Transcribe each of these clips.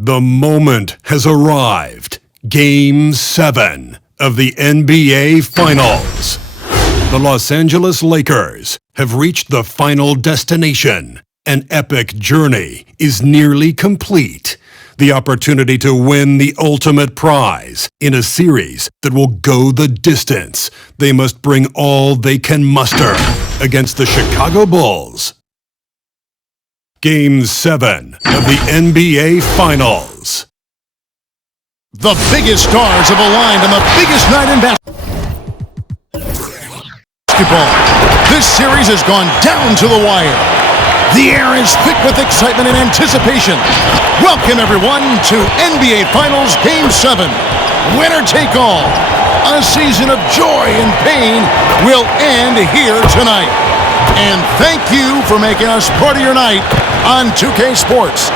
The moment has arrived. Game 7 of the NBA Finals. The Los Angeles Lakers have reached the final destination. An epic journey is nearly complete. The opportunity to win the ultimate prize in a series that will go the distance. They must bring all they can muster against the Chicago Bulls. Game 7 of the NBA Finals. The biggest stars have aligned on the biggest night in basketball. This series has gone down to the wire. The air is thick with excitement and anticipation. Welcome, everyone, to NBA Finals Game 7. Winner take all. A season of joy and pain will end here tonight. And thank you for making us part of your night on 2K Sports.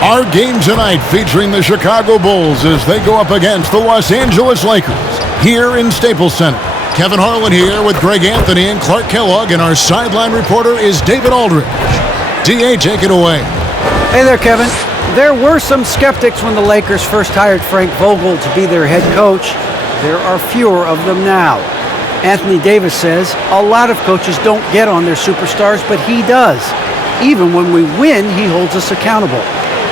Our game tonight featuring the Chicago Bulls as they go up against the Los Angeles Lakers here in Staples Center. Kevin Harlan here with Greg Anthony and Clark Kellogg, and our sideline reporter is David Aldridge. DA, take it away. Hey there, Kevin. There were some skeptics when the Lakers first hired Frank Vogel to be their head coach. There are fewer of them now. Anthony Davis says a lot of coaches don't get on their superstars, but he does. Even when we win, he holds us accountable.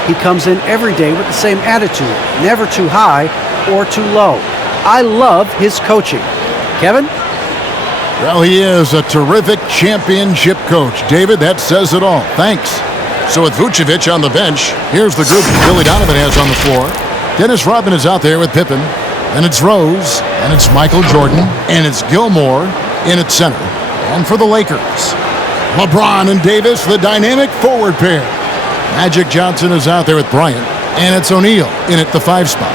He comes in every day with the same attitude, never too high or too low. I love his coaching. Kevin? Well, he is a terrific championship coach. David, that says it all. Thanks. So with Vucevic on the bench, here's the group Billy Donovan has on the floor. Dennis Rodman is out there with Pippen. And it's Rose, and it's Michael Jordan, and it's Gilmore in at center. And for the Lakers, LeBron and Davis, the dynamic forward pair. Magic Johnson is out there with Bryant, and it's O'Neal in at the 5 spot.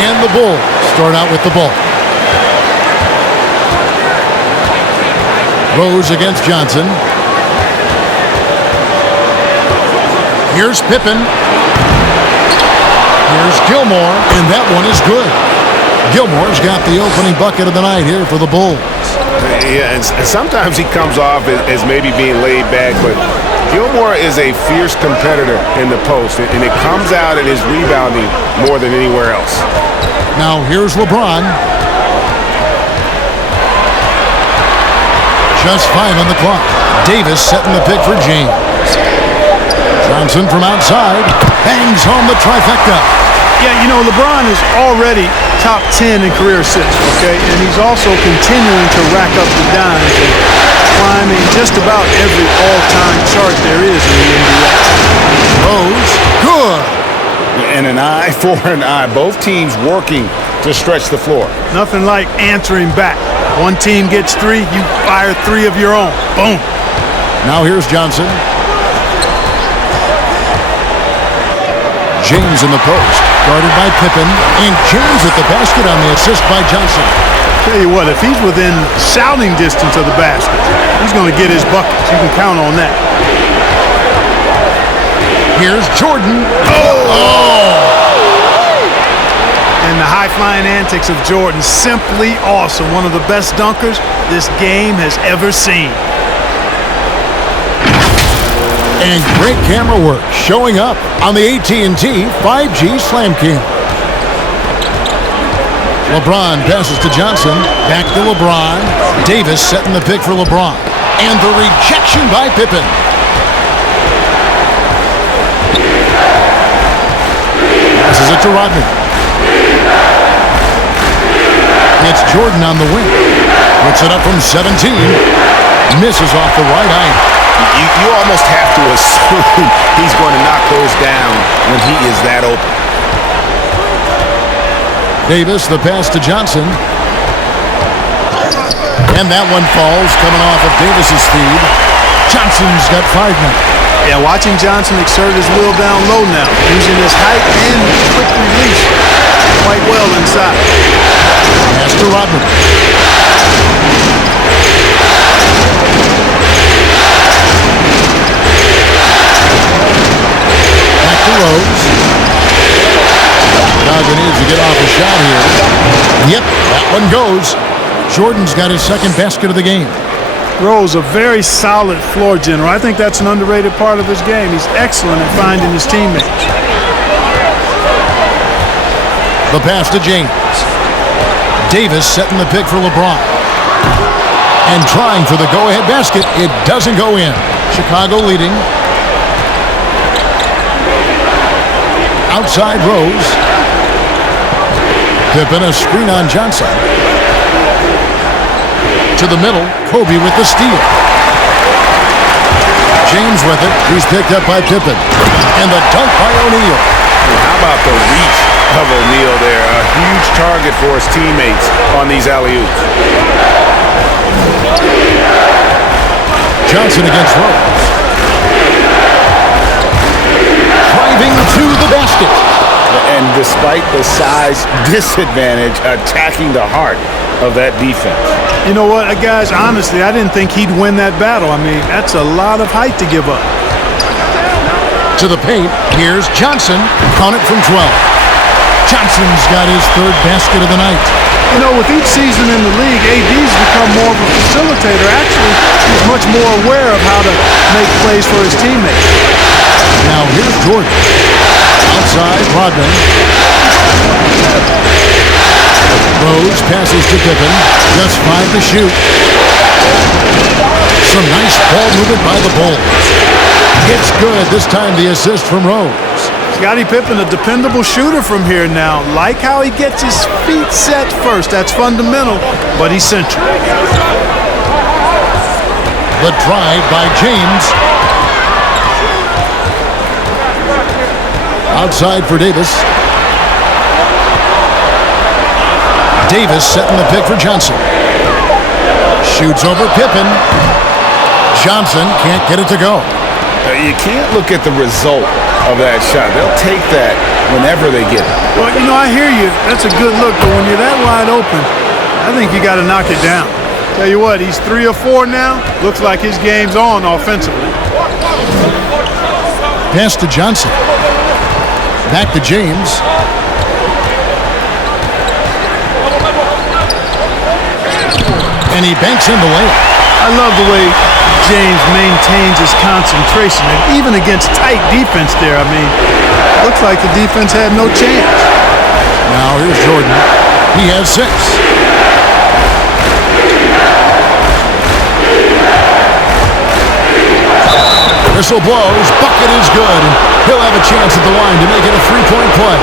And the Bulls start out with the ball. Rose against Johnson. Here's Pippen. Here's Gilmore, and that one is good. Gilmore's got the opening bucket of the night here for the Bulls. Yeah, and sometimes he comes off as maybe being laid back, but Gilmore is a fierce competitor in the post, and it comes out in his rebounding more than anywhere else. Now here's LeBron. Just 5 on the clock. Davis setting the pick for James. Johnson from outside bangs home the trifecta. Yeah, you know, LeBron is already top 10 in career assists, okay? And he's also continuing to rack up the dimes and climbing just about every all-time chart there is in the NBA. Rose, good. And an eye for an eye. Both teams working to stretch the floor. Nothing like answering back. One team gets 3, you fire 3 of your own. Boom. Now here's Johnson. James in the post, guarded by Pippen, and James at the basket on the assist by Johnson. Tell you what, if he's within shouting distance of the basket, he's going to get his buckets. You can count on that. Here's Jordan. Oh! And the high-flying antics of Jordan, simply awesome. One of the best dunkers this game has ever seen. And great camera work showing up on the AT&T 5G Slam Cam. LeBron passes to Johnson. Back to LeBron. Davis setting the pick for LeBron. And the rejection by Pippen. Passes it to Rodman. It's Jordan on the wing. Puts it up from 17. Misses off the right eye. You almost have to assume he's going to knock those down when he is that open. Davis, the pass to Johnson. And that one falls, coming off of Davis's feed. Johnson's got 5 now. Yeah, watching Johnson exert his will down low now, using his height and quick release quite well inside. Pass to Rodman. Back to Rose. Chicago needs to get off a shot here. Yep, that one goes. Jordan's got his second basket of the game. Rose, a very solid floor general. I think that's an underrated part of his game. He's excellent at finding his teammates. The pass to James. Davis setting the pick for LeBron. And trying for the go-ahead basket. It doesn't go in. Chicago leading. Outside Rose. Pippen a screen on Johnson. To the middle, Kobe with the steal. James with it. He's picked up by Pippen. And the dunk by O'Neal. How about the reach of O'Neal there? A huge target for his teammates on these alley-oops. Johnson against Rose. Driving to the basket. And despite the size disadvantage, attacking the heart of that defense. You know what, guys, honestly, I didn't think he'd win that battle. I mean, that's a lot of height to give up. To the paint, here's Johnson. Count it from 12. Johnson's got his third basket of the night. You know, with each season in the league, AD's become more of a facilitator. Actually, he's much more aware of how to make plays for his teammates. Now here's Jordan. Outside, Rodman. Rose passes to Pippen. Just 5 to shoot. Some nice ball movement by the Bulls. It's good. This time the assist from Rose. Scottie Pippen, a dependable shooter from here now. Like how he gets his feet set first. That's fundamental, but he's central. The drive by James. Outside for Davis. Davis setting the pick for Johnson. Shoots over Pippen. Johnson can't get it to go. You can't look at the result of that shot. They'll take that whenever they get it. Well, you know, I hear you. That's a good look, but when you're that wide open, I think you got to knock it down. Tell you what, he's 3 or 4 now. Looks like his game's on offensively. Pass to Johnson. Back to James. And he banks in the layup. I love the way James maintains his concentration, and even against tight defense there, I mean, looks like the defense had no chance. Now here's Jordan. He has 6. Whistle blows. Bucket is good. And he'll have a chance at the line to make it a 3-point play.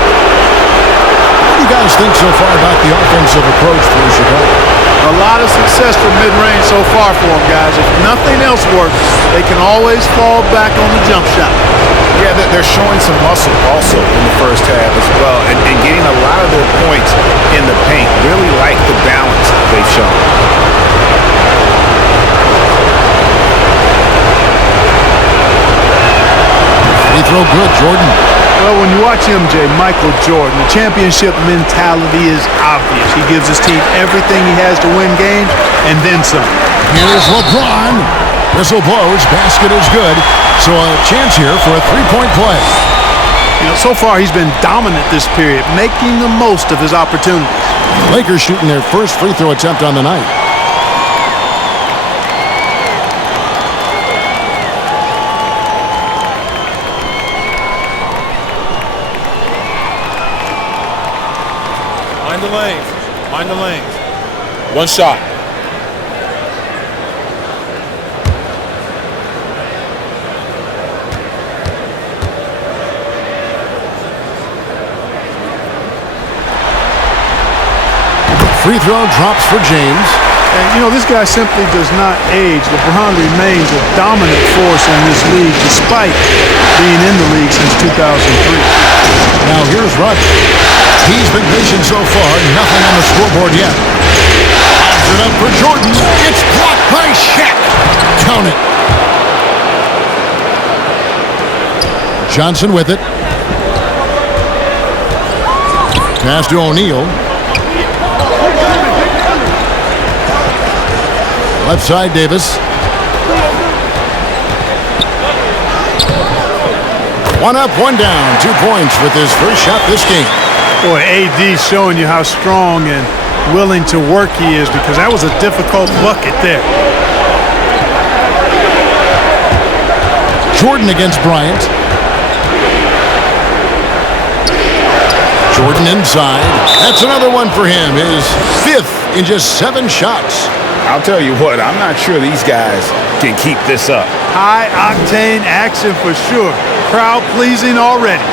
What do you guys think so far about the offensive approach for Chicago? A lot of success from mid-range so far for them, guys. If nothing else works, they can always fall back on the jump shot. Yeah, they're showing some muscle also in the first half as well, and getting a lot of their points in the paint. Really like the balance they've shown. Free throw good, Jordan. Well, when you watch MJ, Michael Jordan, the championship mentality is obvious. He gives his team everything he has to win games, and then some. Here's LeBron. Whistle blows. Basket is good. So a chance here for a 3-point play. You know, so far he's been dominant this period, making the most of his opportunities. Lakers shooting their first free throw attempt on the night. Mind the lanes. Mind the lanes. One shot. Free throw drops for James. And, you know, this guy simply does not age. LeBron remains a dominant force in this league despite being in the league since 2003. Now here's Rudd. He's been patient so far. Nothing on the scoreboard yet. Adds it up for Jordan. It's blocked by Shaq. Count it. Johnson with it. Pass to O'Neal. Left side, Davis. One up, one down. 2 points with his first shot this game. Boy, AD's showing you how strong and willing to work he is, because that was a difficult bucket there. Jordan against Bryant. Jordan inside. That's another one for him. His 5th in just 7 shots. I'll tell you what, I'm not sure these guys can keep this up. High-octane action for sure. Crowd-pleasing already.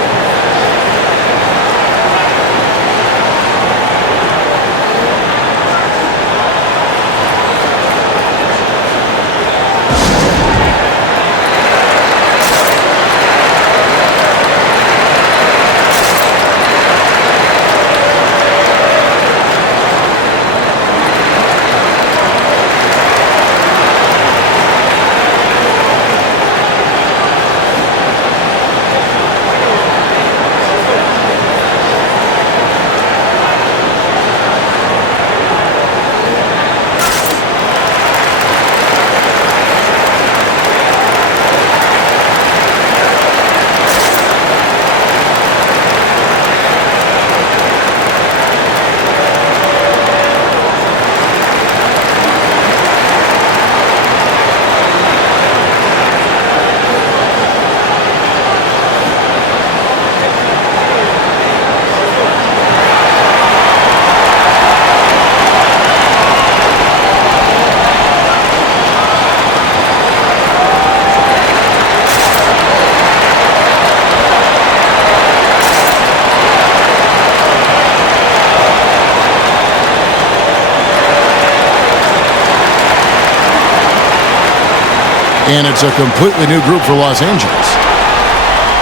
And it's a completely new group for Los Angeles.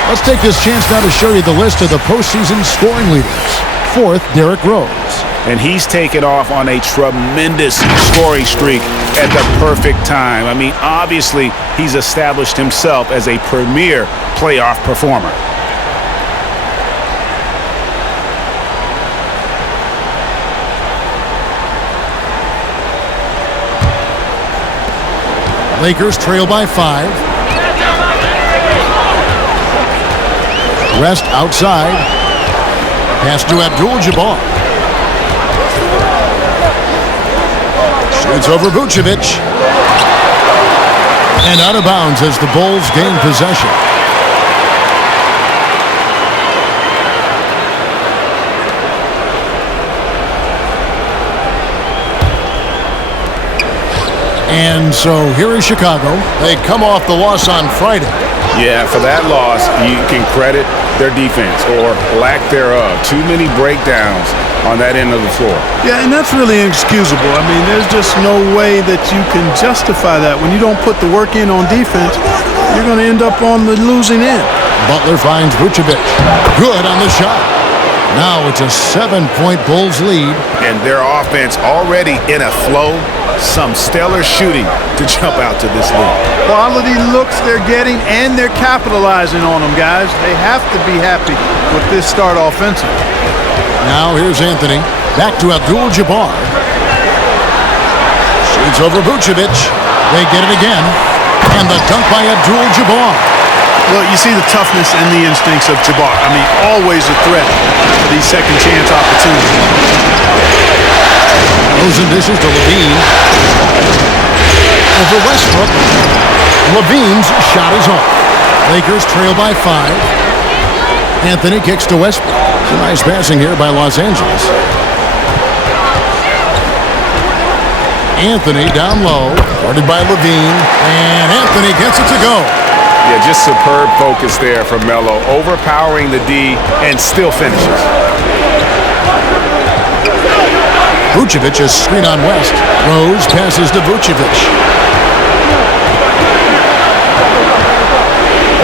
Let's take this chance now to show you the list of the postseason scoring leaders. 4th, Derrick Rose. And he's taken off on a tremendous scoring streak at the perfect time. I mean, obviously, he's established himself as a premier playoff performer. Lakers trail by 5. West outside. Pass to Abdul-Jabbar. Shoots over Vucevic. And out of bounds as the Bulls gain possession. And so here is Chicago. They come off the loss on Friday. Yeah, for that loss, you can credit their defense or lack thereof. Too many breakdowns on that end of the floor. Yeah, and that's really inexcusable. I mean, there's just no way that you can justify that. When you don't put the work in on defense, you're going to end up on the losing end. Butler finds Vucevic. Good on the shot. Now it's a 7-point Bulls lead. And their offense already in a flow. Some stellar shooting to jump out to this lead. Quality looks they're getting, and they're capitalizing on them, guys. They have to be happy with this start offensively. Now here's Anthony. Back to Abdul-Jabbar. Shoots over Vucevic. They get it again. And the dunk by Abdul-Jabbar. Well, you see the toughness and the instincts of Jabbar. I mean, always a threat for these second chance opportunities. Throws and dishes to Levine. Over Westbrook. Levine's shot is off. Lakers trail by 5. Anthony kicks to Westbrook. It's a nice passing here by Los Angeles. Anthony down low. Guarded by Levine. And Anthony gets it to go. Yeah, just superb focus there from Melo. Overpowering the D and still finishes. Vucevic is screen on West. Rose passes to Vucevic.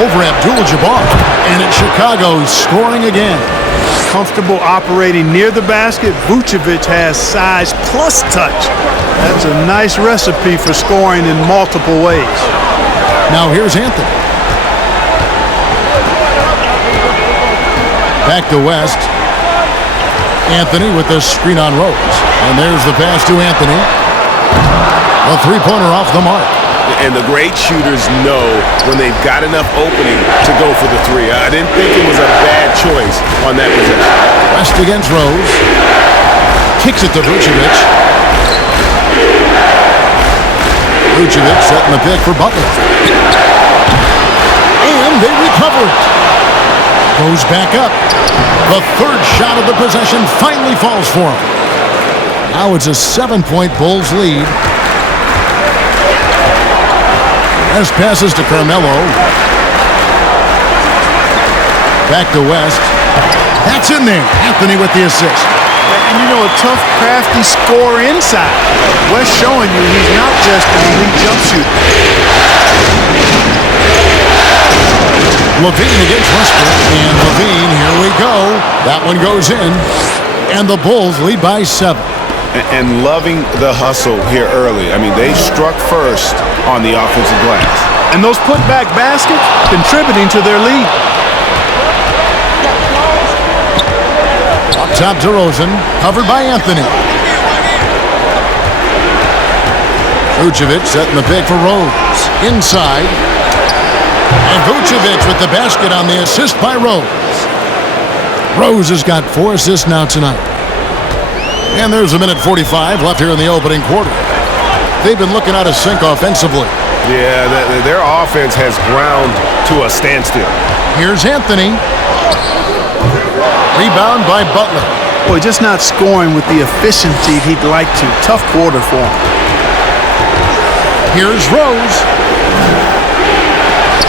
Over Abdul-Jabbar. And it's Chicago scoring again. Comfortable operating near the basket. Vucevic has size plus touch. That's a nice recipe for scoring in multiple ways. Now here's Anthony. Back to West. Anthony with the screen on Rose. And there's the pass to Anthony. A three-pointer off the mark. And the great shooters know when they've got enough opening to go for the three. I didn't think it was a bad choice on that possession. West against Rose. Kicks it to Vucevic. Vucevic setting the pick for Butler. And they recover it. Goes back up. The third shot of the possession finally falls for him. Now it's a 7-point Bulls lead. As passes to Carmelo. Back to West. That's in there. Anthony with the assist. And you know, a tough, crafty scorer inside. West showing you he's not just an elite jump shooter. Levine against Westbrook. And Levine, here we go. That one goes in. And the Bulls lead by 7. And loving the hustle here early. I mean, they struck first on the offensive glass. And those putback baskets contributing to their lead. Up top to Rosen, covered by Anthony. Vucevic setting the pick for Rose. Inside. And Vucevic with the basket on the assist by Rose. Rose has got 4 assists now tonight. And there's a minute 45 left here in the opening quarter. They've been looking out of sync offensively. Yeah, their offense has ground to a standstill. Here's Anthony. Rebound by Butler. Boy, just not scoring with the efficiency he'd like to. Tough quarter for him. Here's Rose.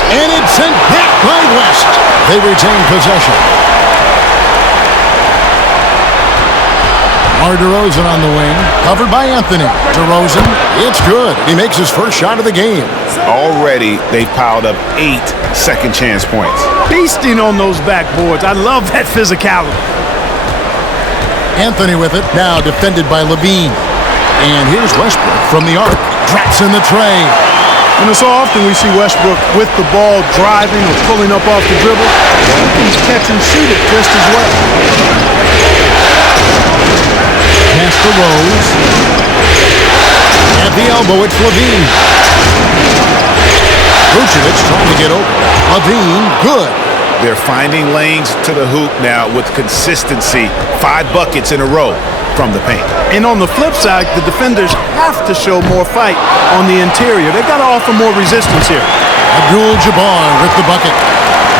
And it's sent back by West. They retain possession. DeRozan on the wing, covered by Anthony. DeRozan, it's good. He makes his first shot of the game. Already, they've piled up 8 second chance points. Feasting on those backboards. I love that physicality. Anthony with it, now defended by Levine. And here's Westbrook from the arc. Drops in the tray. You know, so often we see Westbrook with the ball driving or pulling up off the dribble. He's catch and shoot it just as well. Pass to Rose. At the elbow, it's Levine. Vucevic trying to get open. Levine, good. They're finding lanes to the hoop now with consistency. 5 buckets in a row from the paint. And on the flip side, the defenders have to show more fight on the interior. They've got to offer more resistance here. Abdul-Jabbar with the bucket.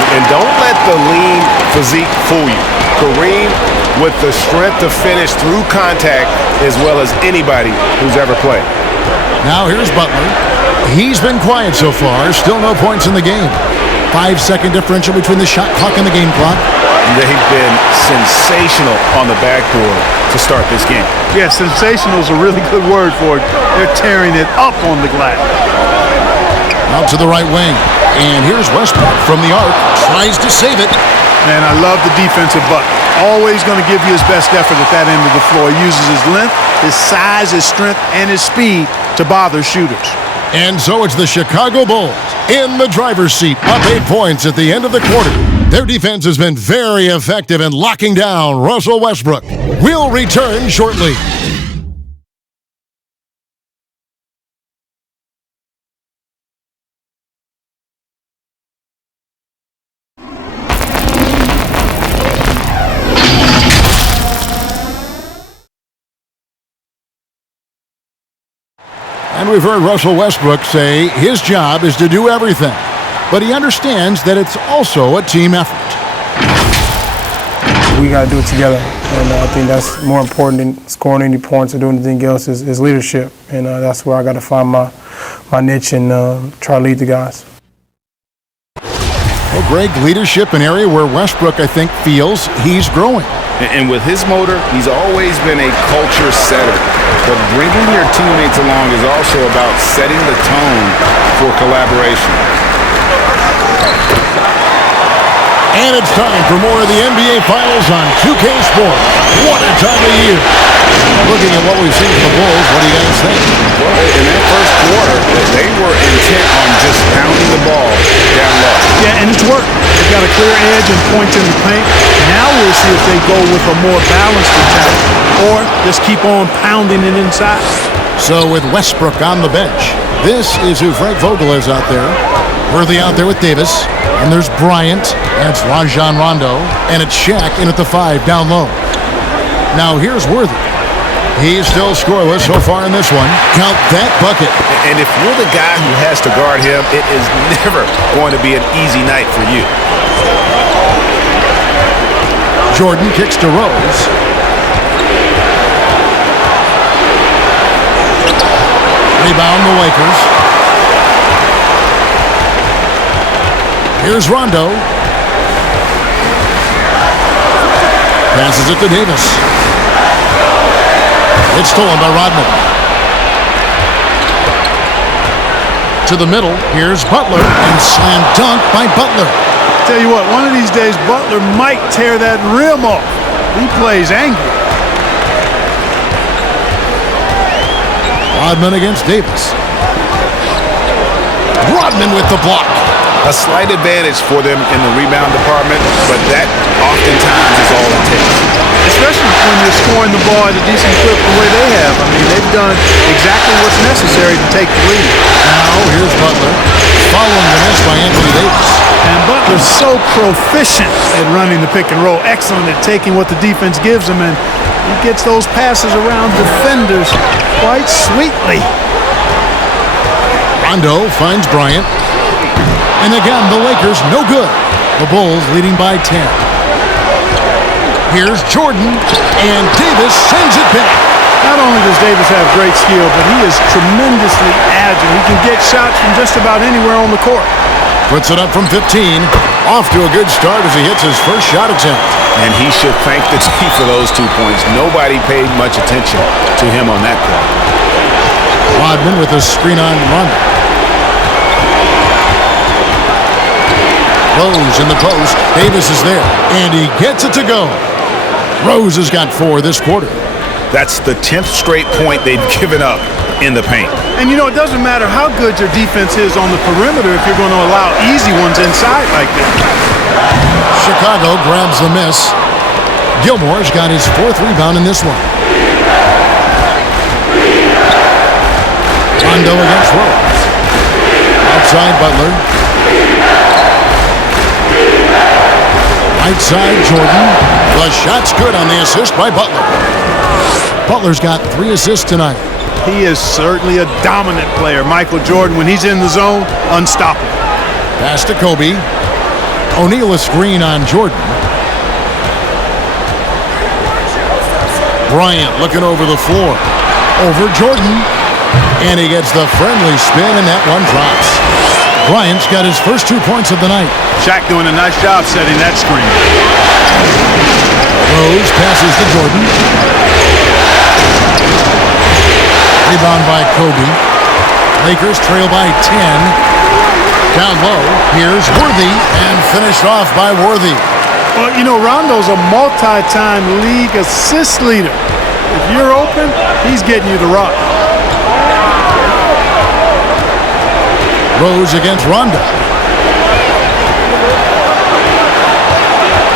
And don't let the lean physique fool you. Kareem with the strength to finish through contact as well as anybody who's ever played. Now here's Butler. He's been quiet so far. Still no points in the game. 5-second differential between the shot clock and the game clock. They've been sensational on the backboard to start this game. Yeah, sensational is a really good word for it. They're tearing it up on the glass. Out to the right wing. And here's Westbrook from the arc. Tries to save it. Man, I love the defensive Butler. Always going to give you his best effort at that end of the floor. He uses his length, his size, his strength, and his speed to bother shooters. And so it's the Chicago Bulls in the driver's seat, up 8 points at the end of the quarter. Their defense has been very effective in locking down Russell Westbrook. We'll return shortly. And we've heard Russell Westbrook say his job is to do everything. But he understands that it's also a team effort. We got to do it together. And I think that's more important than scoring any points or doing anything else is leadership. And that's where I got to find my niche and try to lead the guys. Well, Greg, leadership, an area where Westbrook, I think, feels he's growing. And with his motor, he's always been a culture setter. But bringing your teammates along is also about setting the tone for collaboration. And it's time for more of the NBA Finals on 2K Sports. What a time of year. Looking at what we've seen from the Bulls, what do you guys think? Well, in that first quarter, they were intent on just pounding the ball down low. Yeah, and it's worked. They've got a clear edge and points in the paint. Now we'll see if they go with a more balanced attack or just keep on pounding it inside. So with Westbrook on the bench, this is who Frank Vogel is out there. Worthy out there with Davis. And there's Bryant. And it's Rajon Rondo. And it's Shaq in at the 5 down low. Now here's Worthy. He's still scoreless so far in this one. Count that bucket. And if you're the guy who has to guard him, it is never going to be an easy night for you. Jordan kicks to Rose. Rebound the Lakers. Here's Rondo. Passes it to Davis. It's stolen by Rodman. To the middle. Here's Butler. And slam dunk by Butler. Tell you what, one of these days, Butler might tear that rim off. He plays angry. Rodman against Davis. Rodman with the block. A slight advantage for them in the rebound department, but that oftentimes is all it takes. Especially when you're scoring the ball at a decent clip the way they have. I mean, they've done exactly what's necessary to take the lead. Now here's Butler. Following the miss by Anthony Davis. And Butler's so proficient at running the pick and roll. Excellent at taking what the defense gives him, and he gets those passes around defenders quite sweetly. Rondo finds Bryant. And again, the Lakers no good. The Bulls leading by 10. Here's Jordan, and Davis sends it back. Not only does Davis have great skill, but he is tremendously agile. He can get shots from just about anywhere on the court. Puts it up from 15. Off to a good start as he hits his first shot attempt. And he should thank the team for those 2 points. Nobody paid much attention to him on that play. Rodman with a screen on Rondo. Rose in the post. Davis is there, and he gets it to go. Rose has got 4 this quarter. That's the 10th straight point they've given up in the paint. And, you know, it doesn't matter how good your defense is on the perimeter if you're going to allow easy ones inside like this. Chicago grabs the miss. Gilmore's got his 4th rebound in this one. Rondo against Rose. Outside Butler. Right side, Jordan. The shot's good on the assist by Butler. Butler's got 3 assists tonight. He is certainly a dominant player. Michael Jordan, when he's in the zone, unstoppable. Pass to Kobe. O'Neal a screen on Jordan. Bryant looking over the floor. Over Jordan. And he gets the friendly spin, and that one drops. Bryant's got his first 2 points of the night. Shaq doing a nice job setting that screen. Rose passes to Jordan. Rebound by Kobe. Lakers trail by 10. Down low, here's Worthy, and finished off by Worthy. Well, you know, Rondo's a multi-time league assist leader. If you're open, he's getting you the rock. Rose against Rondo.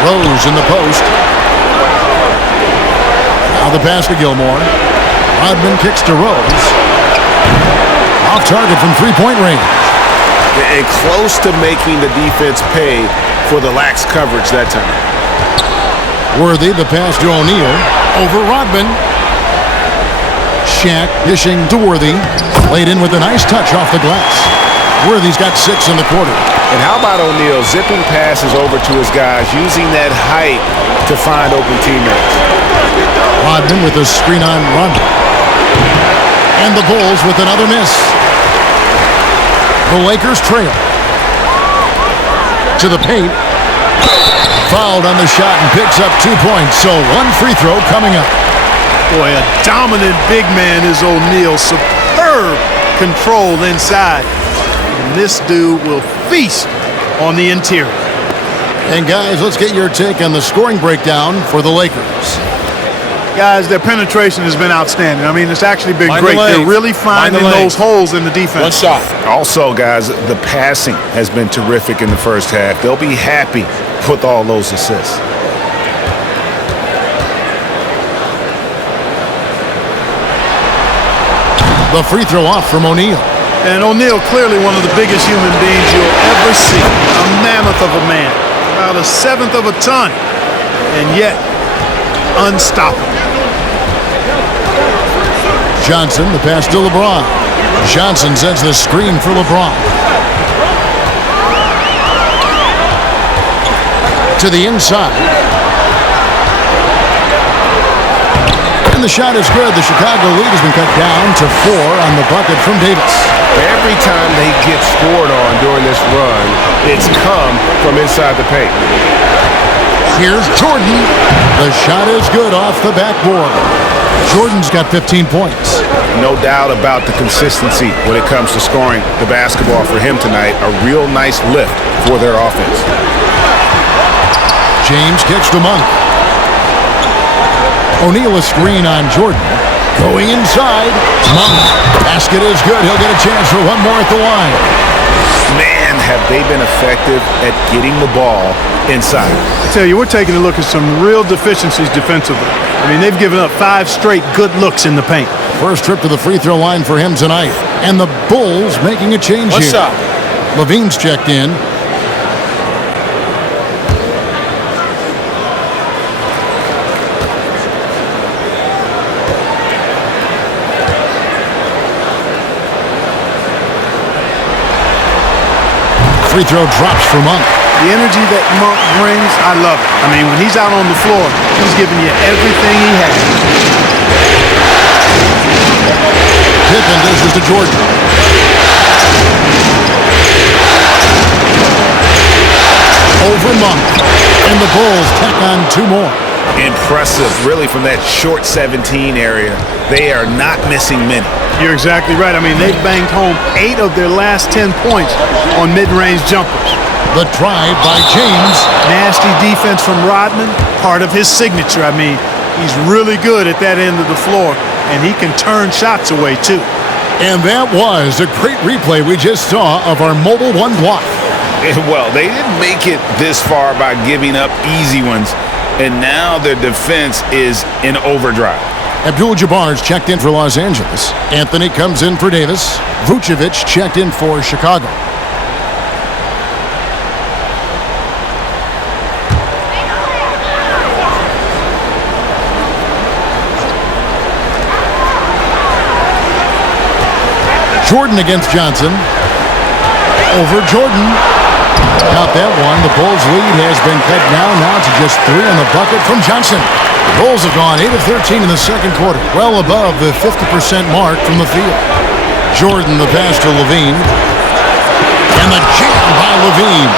Rose in the post. Now the pass to Gilmore. Rodman kicks to Rose. Off target from three-point range. And close to making the defense pay for the lax coverage that time. Worthy, the pass to O'Neal. Over Rodman. Shaq dishing to Worthy. Laid in with a nice touch off the glass. Worthy's got 6 in the quarter. And how about O'Neal zipping passes over to his guys, using that height to find open teammates. Rodman with a screen on Rondo. And the Bulls with another miss. The Lakers trail. To the paint. Fouled on the shot and picks up 2 points. So 1 free throw coming up. Boy, a dominant big man is O'Neal. Superb control inside. And this dude will feast on the interior. And guys, let's get your take on the scoring breakdown for the Lakers. Guys, their penetration has been outstanding. I mean, it's actually been Mind great. the lanes. They're really finding Mind the those holes in the defense. 1 shot. Also, guys, the passing has been terrific in the first half. They'll be happy with all those assists. The free throw off from O'Neal. And O'Neal, clearly one of the biggest human beings you'll ever see. A mammoth of a man. About 1/7 of a ton. And yet, unstoppable. Johnson, the pass to LeBron. Johnson sends the screen for LeBron. To the inside. And the shot is good. The Chicago lead has been cut down to 4 on the bucket from Davis. Every time they get scored on during this run, it's come from inside the paint. Here's Jordan. The shot is good off the backboard. Jordan's got 15 points. No doubt about the consistency when it comes to scoring the basketball for him tonight. A real nice lift for their offense. James kicks to Monk. O'Neal a screen on Jordan. Going inside. Monk. Basket is good. He'll get a chance for one more at the line. Man, have they been effective at getting the ball inside. I tell you, we're taking a look at some real deficiencies defensively. I mean, they've given up 5 straight good looks in the paint. First trip to the free throw line for him tonight. And the Bulls making a change One here. shot. Levine's checked in. Free throw drops for Monk. The energy that Monk brings, I love it. I mean, when he's out on the floor, he's giving you everything he has. Pippen dishes to Jordan. Over Monk. And the Bulls tack on 2 more. Impressive, really, from that short 17 area. They are not missing many. You're exactly right. I mean, they've banged home 8 of their last 10 points on mid-range jumpers. The drive by James. Nasty defense from Rodman, part of his signature. I mean, he's really good at that end of the floor, and he can turn shots away, too. And that was a great replay we just saw of our Mobile One block. Well, they didn't make it this far by giving up easy ones, and now their defense is in overdrive. Abdul-Jabbar's checked in for Los Angeles. Anthony comes in for Davis. Vucevic checked in for Chicago. Jordan against Johnson. Over Jordan. Got that one. The Bulls' lead has been cut down now to just 3 on the bucket from Johnson. The Bulls have gone 8 of 13 in the second quarter, well above the 50% mark from the field. Jordan the pass to Levine. And the jam by Levine.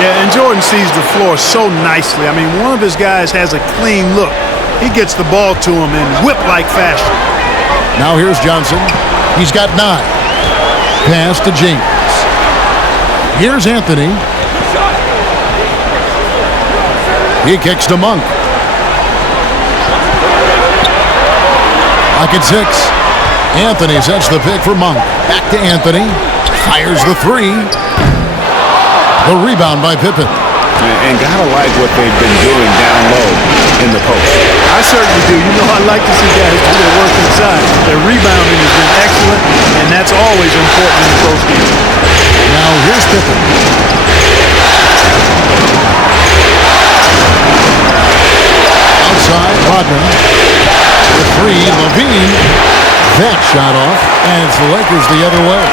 Yeah, and Jordan sees the floor so nicely. I mean, one of his guys has a clean look. He gets the ball to him in whip-like fashion. Now here's Johnson. He's got 9. Pass to James. Here's Anthony. He kicks to Monk. Pocket 6. Anthony sets the pick for Monk. Back to Anthony. Fires the 3. The rebound by Pippen. And gotta like what they've been doing down low in the post. I certainly do. You know, I like to see guys do their work inside. Their rebounding has been excellent, and that's always important in the post game. Now here's Pippen. Outside, Rodman. The 3, Levine. That shot off, and it's the Lakers the other way.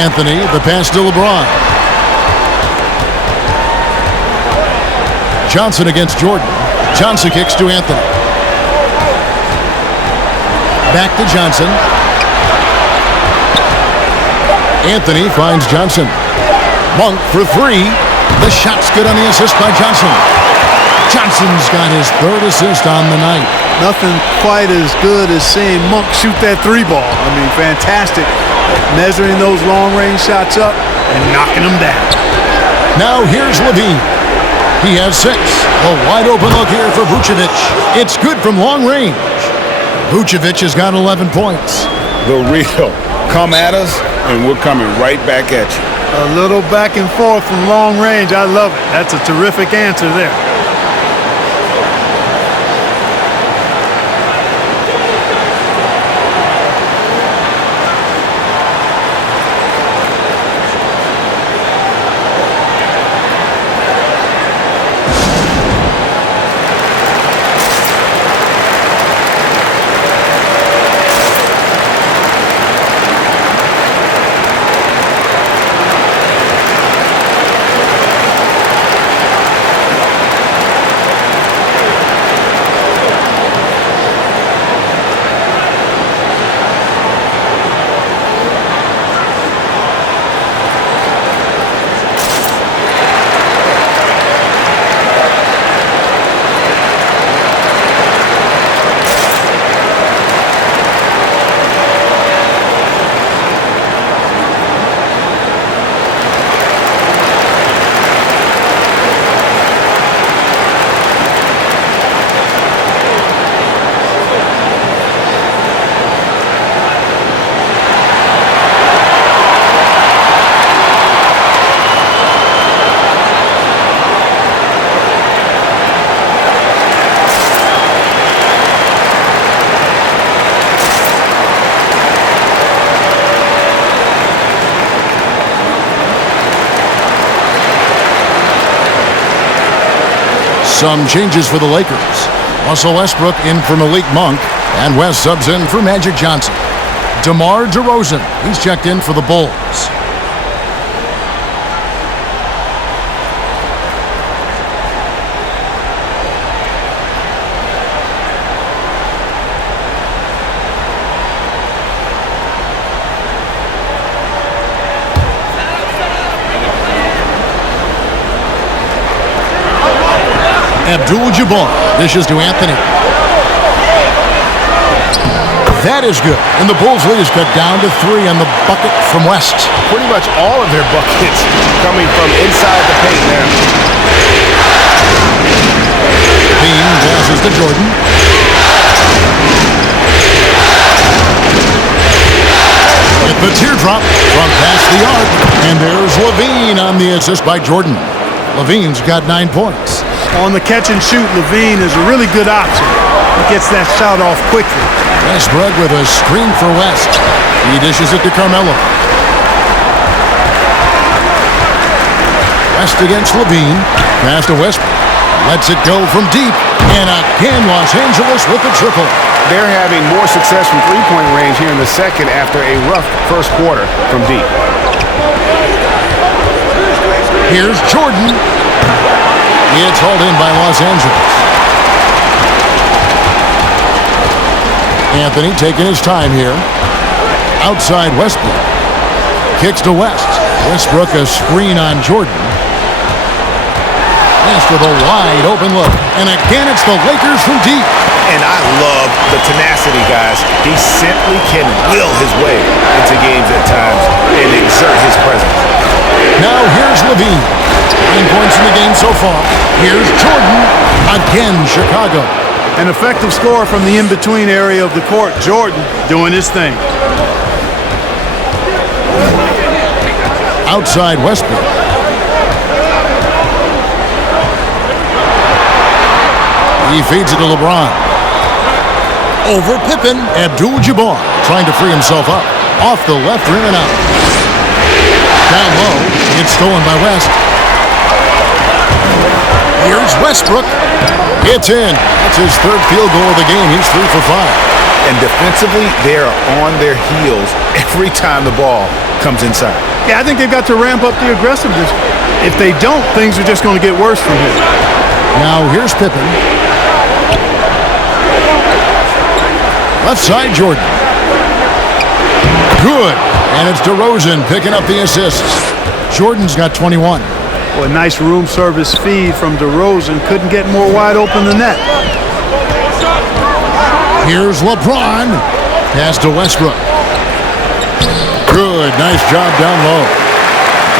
Anthony, the pass to LeBron. Johnson against Jordan. Johnson kicks to Anthony. Back to Johnson. Anthony finds Johnson. Monk for 3. The shot's good on the assist by Johnson. Johnson's got his 3rd assist on the night. Nothing quite as good as seeing Monk shoot that 3 ball. I mean, fantastic. Measuring those long-range shots up and knocking them down. Now here's Levine. He has 6. A wide-open look here for Vucevic. It's good from long range. Vucevic has got 11 points. The real. Come at us, and we're coming right back at you. A little back and forth from long range. I love it. That's a terrific answer there. Some changes for the Lakers. Russell Westbrook in for Malik Monk, and West subs in for Magic Johnson. DeMar DeRozan, he's checked in for the Bulls. Abdul-Jabbar dishes to Anthony. That is good. And the Bulls lead is cut down to 3 on the bucket from West. Pretty much all of their buckets coming from inside the paint now. Bean passes to Jordan. With the teardrop from past the arc. And there's Levine on the assist by Jordan. Levine's got 9 points. On the catch and shoot, Levine is a really good option. He gets that shot off quickly. Westbrook with a screen for West. He dishes it to Carmelo. West against Levine. Pass to Westbrook. Lets it go from deep. And again, Los Angeles with the triple. They're having more success from three-point range here in the second after a rough first quarter from deep. Here's Jordan. It's hauled in by Los Angeles. Anthony taking his time here. Outside Westbrook. Kicks to West. Westbrook a screen on Jordan. West with a wide open look. And again, it's the Lakers from deep. And I love the tenacity, guys. He simply can will his way into games at times and exert his presence. Now here's Levine. 9 points in the game so far. Here's Jordan. Again, Chicago. An effective scorer from the in-between area of the court. Jordan doing his thing. Outside Westbrook. He feeds it to LeBron. Over Pippen. Abdul-Jabbar trying to free himself up. Off the left rim and out. Down low. It's stolen by West. Here's Westbrook. It's in. That's his third field goal of the game. He's 3 for 5. And defensively, they are on their heels every time the ball comes inside. Yeah, I think they've got to ramp up the aggressiveness. If they don't, things are just going to get worse from here. Now here's Pippen. Left side, Jordan. Good. And it's DeRozan picking up the assists. Jordan's got 21. Well, a nice room service feed from DeRozan. Couldn't get more wide open than that. Here's LeBron. Pass to Westbrook. Good. Nice job down low.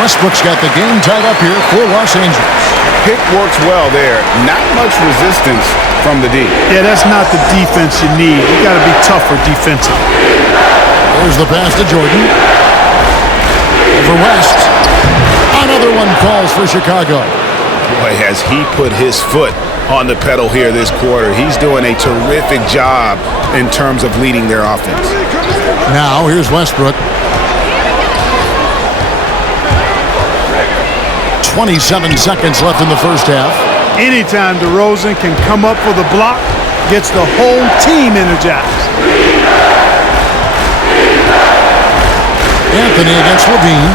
Westbrook's got the game tied up here for Los Angeles. Pick works well there. Not much resistance from the D. Yeah, that's not the defense you need. You got to be tougher defensively. There's the pass to Jordan. Over West. Another one falls for Chicago. Boy, has he put his foot on the pedal here this quarter. He's doing a terrific job in terms of leading their offense. Now here's Westbrook. 27 seconds left in the first half. Anytime DeRozan can come up for the block, gets the whole team energized. Anthony against Levine.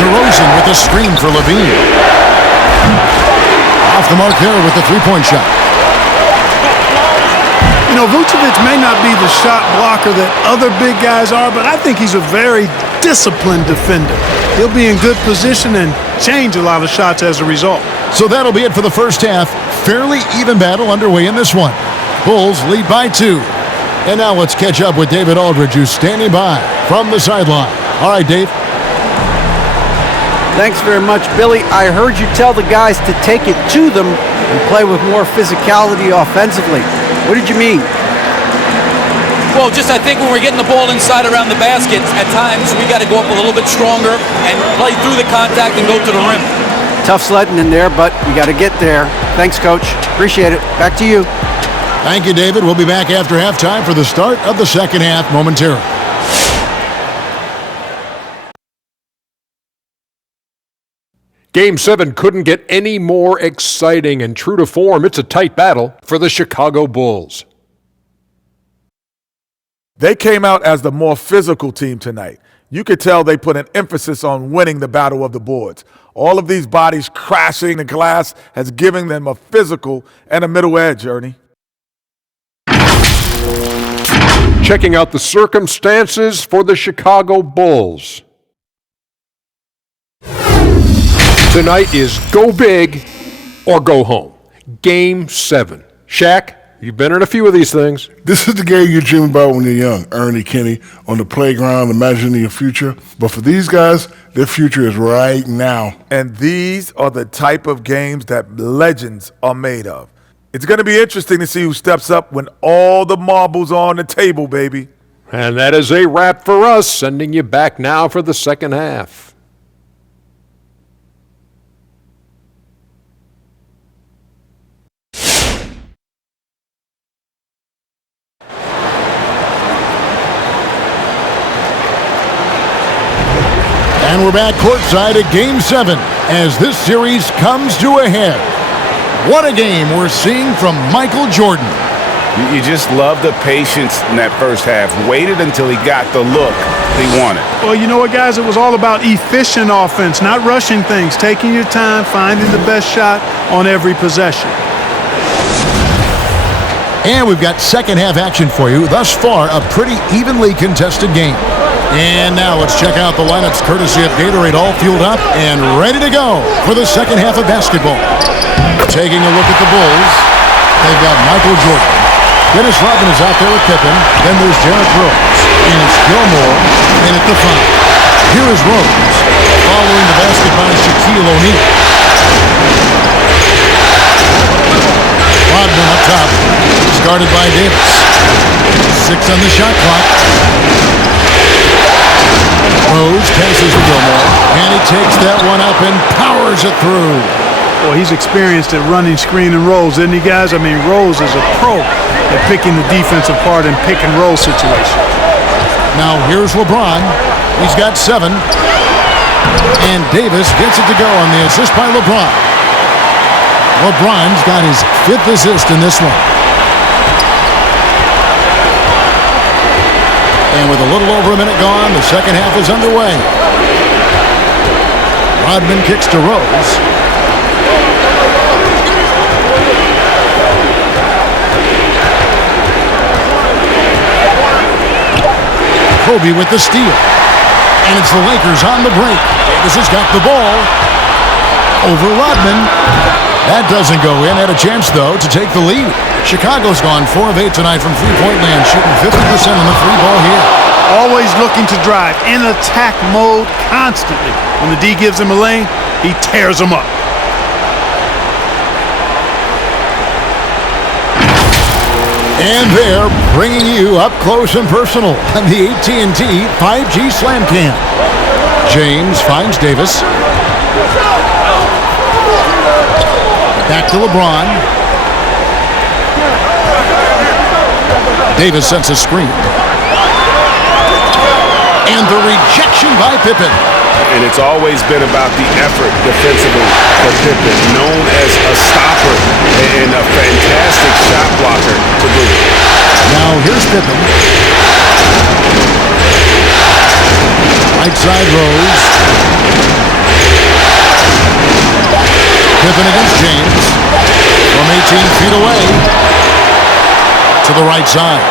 DeRozan with a screen for Levine. Off the mark there with the three-point shot. You know, Vucevic may not be the shot blocker that other big guys are, but I think he's a very disciplined defender. He'll be in good position and change a lot of shots as a result. So that'll be it for the first half. Fairly even battle underway in this one. Bulls lead by 2. And now let's catch up with David Aldridge, who's standing by from the sideline. All right, Dave. Thanks very much, Billy. I heard you tell the guys to take it to them and play with more physicality offensively. What did you mean? Well, just I think when we're getting the ball inside around the basket, at times we got to go up a little bit stronger and play through the contact and go to the rim. Tough sledding in there, but you got to get there. Thanks, Coach. Appreciate it. Back to you. Thank you, David. We'll be back after halftime for the start of the second half momentarily. Game 7 couldn't get any more exciting, and true to form, it's a tight battle for the Chicago Bulls. They came out as the more physical team tonight. You could tell they put an emphasis on winning the battle of the boards. All of these bodies crashing the glass has given them a physical and a middle edge, Ernie. Checking out the circumstances for the Chicago Bulls. Tonight is go big or go home. Game 7. Shaq, you've been in a few of these things. This is the game you dream about when you're young, Ernie, Kenny, on the playground, imagining your future. But for these guys, their future is right now. And these are the type of games that legends are made of. It's going to be interesting to see who steps up when all the marbles are on the table, baby. And that is a wrap for us, sending you back now for the second half. And we're back courtside at Game 7 as this series comes to a head. What a game we're seeing from Michael Jordan. You just love the patience in that first half. Waited until he got the look he wanted. Well, you know what, guys? It was all about efficient offense, not rushing things, taking your time, finding the best shot on every possession. And we've got second half action for you. Thus far, a pretty evenly contested game. And now let's check out the lineups courtesy of Gatorade, all fueled up and ready to go for the second half of basketball. Taking a look at the Bulls, they've got Michael Jordan. Dennis Rodman is out there with Pippen. Then there's Derrick Rose. And it's Gilmore in at the 5. Here is Rose, following the basket by Shaquille O'Neal. Rodman up top, guarded by Davis. 6 on the shot clock. Rose passes to Gilmore, and he takes that one up and powers it through. Well, he's experienced at running screen and rolls, isn't he, guys? I mean, Rose is a pro at picking the defense apart in pick and roll situations. Now here's LeBron. He's got 7. And Davis gets it to go on the assist by LeBron. LeBron's got his 5th assist in this one. And with a little over a minute gone, the second half is underway. Rodman kicks to Rose. Kobe with the steal. And it's the Lakers on the break. Davis has got the ball over Rodman. That doesn't go in. Had a chance, though, to take the lead. Chicago's gone 4 of 8 tonight from three-point land, shooting 50% on the free ball here. Always looking to drive in attack mode constantly. When the D gives him a lane, he tears him up. And they're bringing you up close and personal on the AT&T 5G Slam Cam. James finds Davis. Back to LeBron. Davis sets a screen. And the rejection by Pippen. And it's always been about the effort defensively for Pippen, known as a stopper and a fantastic shot blocker to boot. Now here's Pippen. Right side Rose. Pippen against James. From 18 feet away. To the right side.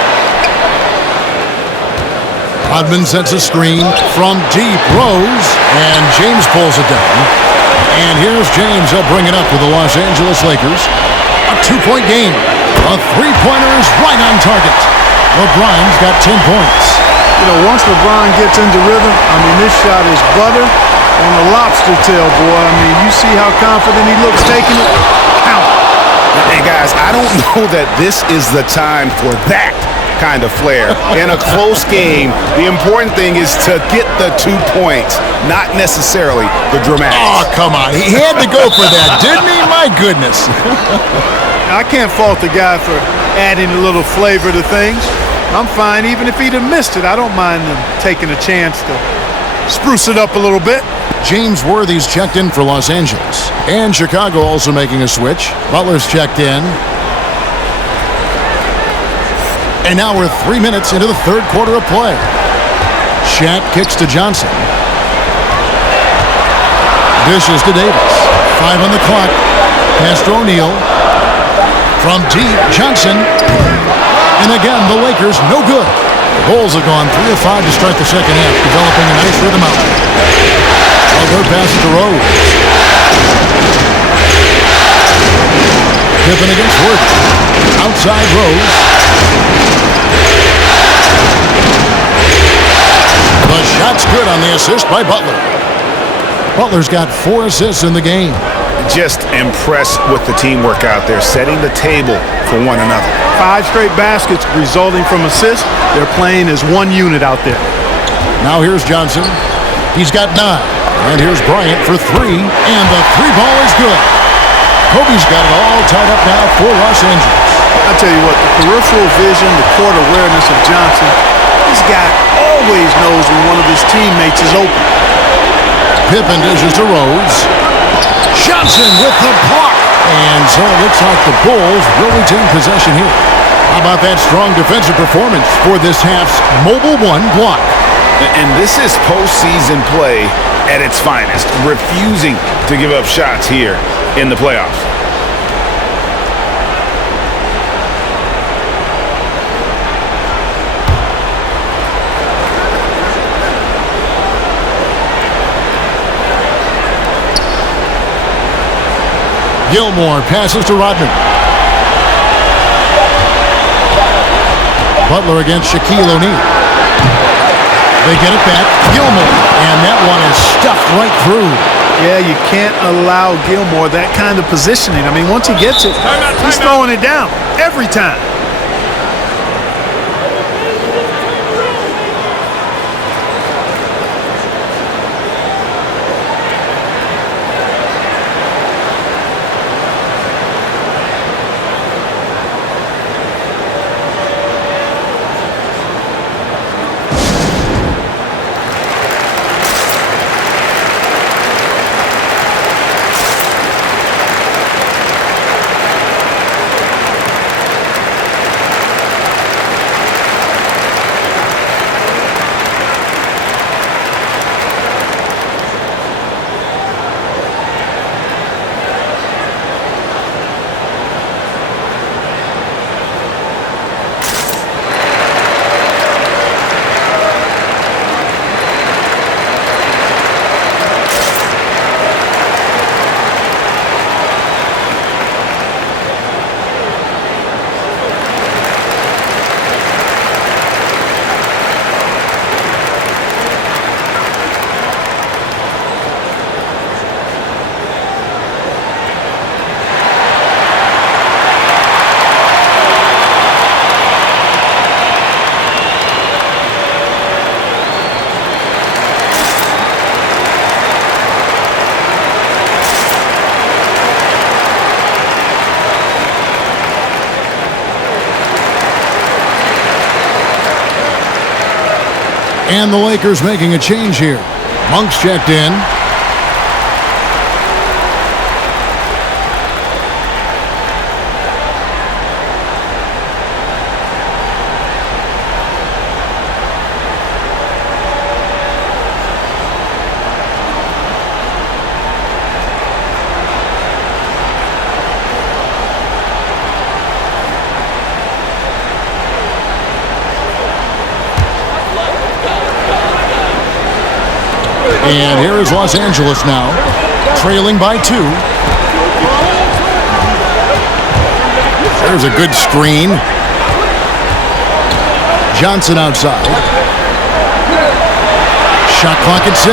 Rodman sets a screen from deep. Rose. And James pulls it down. And here's James. He'll bring it up with the Los Angeles Lakers. A 2-point game. A three-pointer is right on target. LeBron's got 10 points. You know, once LeBron gets into rhythm, I mean, this shot is butter on a lobster tail, boy. I mean, you see how confident he looks taking it? Count. Hey, guys, I don't know that this is the time for that kind of flair. In a close game, the important thing is to get the 2 points, not necessarily the dramatics. Oh, come on. He had to go for that, didn't he? My goodness. I can't fault the guy for adding a little flavor to things. I'm fine. Even if he'd have missed it, I don't mind them taking a chance to spruce it up a little bit. James Worthy's checked in for Los Angeles. And Chicago also making a switch. Butler's checked in. And now we're 3 minutes into the third quarter of play. Shaq kicks to Johnson. Dishes to Davis. 5 on the clock. Pass to O'Neal. From deep, Johnson. And again, the Lakers no good. The Bulls have gone 3 of 5 to start the second half, developing a nice rhythm out there. Butler passes to Rose. Pippen against Worthy. Outside Rose. The shot's good on the assist by Butler. Butler's got 4 assists in the game. Just impressed with the teamwork out there, setting the table for one another. 5 straight baskets resulting from assists. They're playing as one unit out there. Now here's Johnson. He's got 9. And here's Bryant for 3. And the 3-ball is good. Kobe's got it all tied up now for Los Angeles. I tell you what, the peripheral vision, the court awareness of Johnson, this guy always knows when one of his teammates is open. Pippen dishes to Rose. Johnson with the block. And so it looks like the Bulls will retain possession here. How about that strong defensive performance for this half's Mobile 1 block? And this is postseason play at its finest, refusing to give up shots here in the playoffs. Gilmore passes to Rodman. Butler against Shaquille O'Neal. They get it back. Gilmore. And that one is stuffed right through. Yeah, you can't allow Gilmore that kind of positioning. I mean, once he gets it, he's throwing it down every time. And the Lakers making a change here. Monk's checked in. And here is Los Angeles now, trailing by 2. There's a good screen. Johnson outside. Shot clock at 6.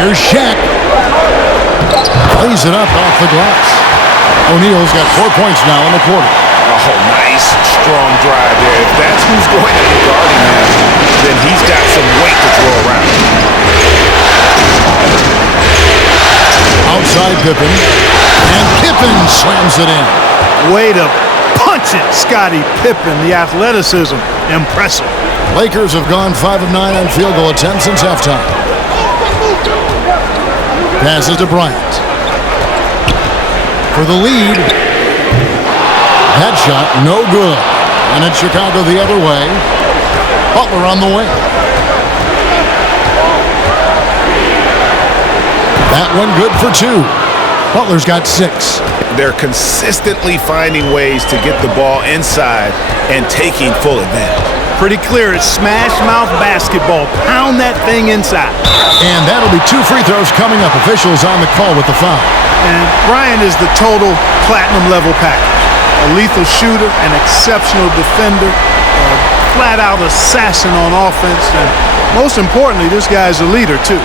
Here's Shaq. Plays it up off the glass. O'Neal's got 4 points now in the quarter. Oh, nice, strong drive there. If that's who's going to be guarding him, then he's got some weight to throw around. Outside Pippen. And Pippen slams it in. Way to punch it, Scottie Pippen. The athleticism, impressive. Lakers have gone 5 of 9 on field goal attempts since halftime. Passes to Bryant. For the lead. That shot, no good. And it's Chicago the other way. Butler on the wing. That one good for 2. Butler's got 6. They're consistently finding ways to get the ball inside and taking full advantage. Pretty clear. It's smash mouth basketball. Pound that thing inside. And that'll be 2 free throws coming up. Officials on the call with the foul. And Bryant is the total platinum level package. A lethal shooter, an exceptional defender, a flat out assassin on offense, and most importantly, this guy's a leader too.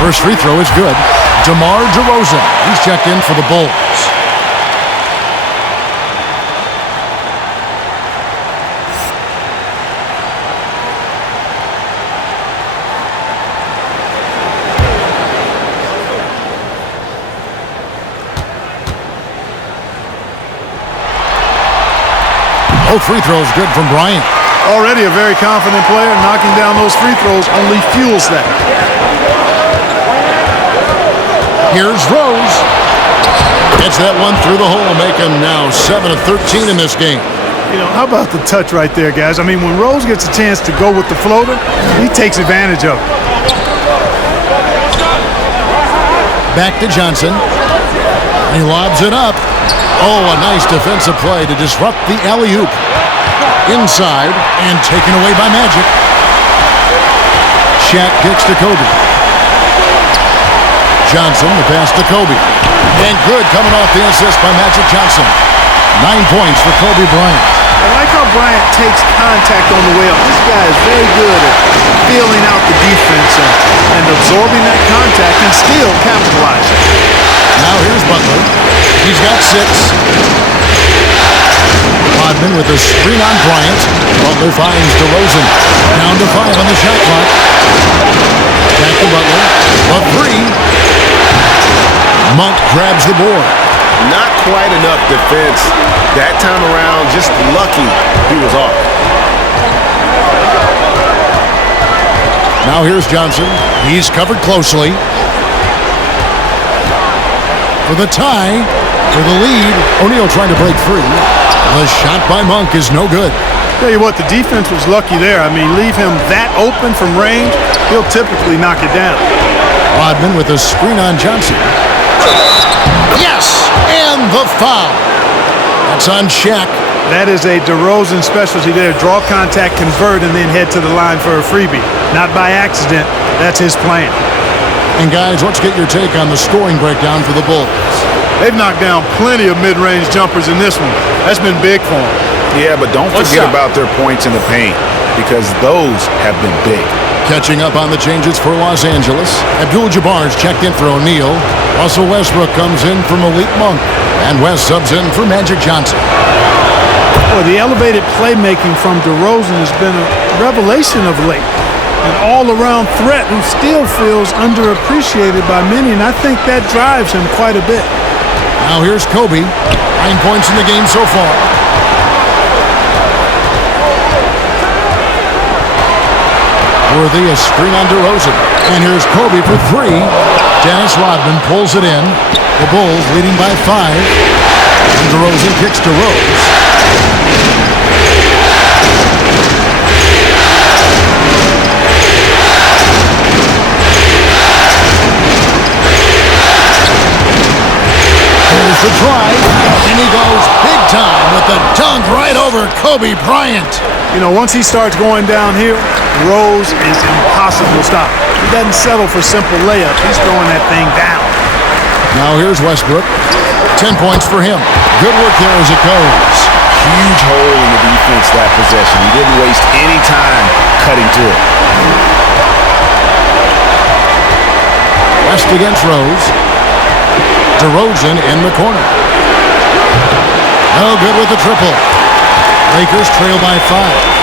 First free throw is good. DeMar DeRozan. He's checked in for the Bulls. Both free throws good from Bryant. Already a very confident player. Knocking down those free throws only fuels that. Here's Rose. Gets that one through the hole, make him now 7 of 13 in this game. You know, how about the touch right there, guys? I mean, when Rose gets a chance to go with the floater, he takes advantage of it. Back to Johnson. He lobs it up. Oh, a nice defensive play to disrupt the alley-oop. Inside and taken away by Magic. Shaq kicks to Kobe. Johnson, the pass to Kobe. And good coming off the assist by Magic Johnson. 9 points for Kobe Bryant. I like how Bryant takes contact on the way up. This guy is very good at feeling out the defense and absorbing that contact and still capitalizing. Now here's Butler. He's got 6. Rodman with a screen on Bryant. Butler finds DeRozan. Down to 5 on the shot clock. Back to Butler. A 3. Monk grabs the board. Not quite enough defense that time around. Just lucky he was off. Now here's Johnson. He's covered closely. For the tie, for the lead. O'Neal trying to break free. The shot by Monk is no good. Tell you what, the defense was lucky there. I mean, leave him that open from range, he'll typically knock it down. Rodman with a screen on Johnson. Yes, and the foul. That's on Shaq. That is a DeRozan specialty there. Draw contact, convert, and then head to the line for a freebie. Not by accident. That's his plan. And guys, let's get your take on the scoring breakdown for the Bulls. They've knocked down plenty of mid-range jumpers in this one. That's been big for them. Yeah, but don't forget about their points in the paint, because those have been big. Catching up on the changes for Los Angeles. Abdul-Jabbar's checked in for O'Neal. Russell Westbrook comes in for Malik Monk. And West subs in for Magic Johnson. Well, the elevated playmaking from DeRozan has been a revelation of late. An all-around threat who still feels underappreciated by many, and I think that drives him quite a bit. Now here's Kobe. 9 points in the game so far. Worthy, a screen on DeRozan. And here's Kobe for 3. Dennis Rodman pulls it in. The Bulls leading by 5. And DeRozan kicks to Rose. Here's the try. And he goes big time with the dunk right over Kobe Bryant. You know, once he starts going down here, Rose is impossible to stop. He doesn't settle for simple layups. He's throwing that thing down. Now here's Westbrook. 10 points for him. Good work there as it goes. Huge hole in the defense that possession. He didn't waste any time cutting through it. West against Rose. DeRozan in the corner. No good with the triple. Lakers trail by 5.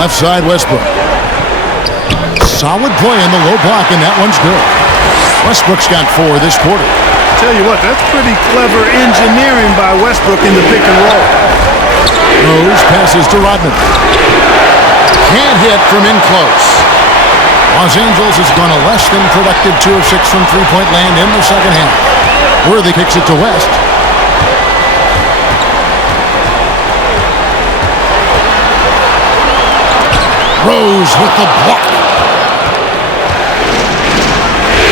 Left side, Westbrook. Solid play in the low block, and that one's good. Westbrook's got 4 this quarter. Tell you what, that's pretty clever engineering by Westbrook in the pick and roll. Rose passes to Rodman. Can't hit from in close. Los Angeles has gone a less than productive 2 of 6 from three-point land in the second half. Worthy kicks it to West. Rose with the block.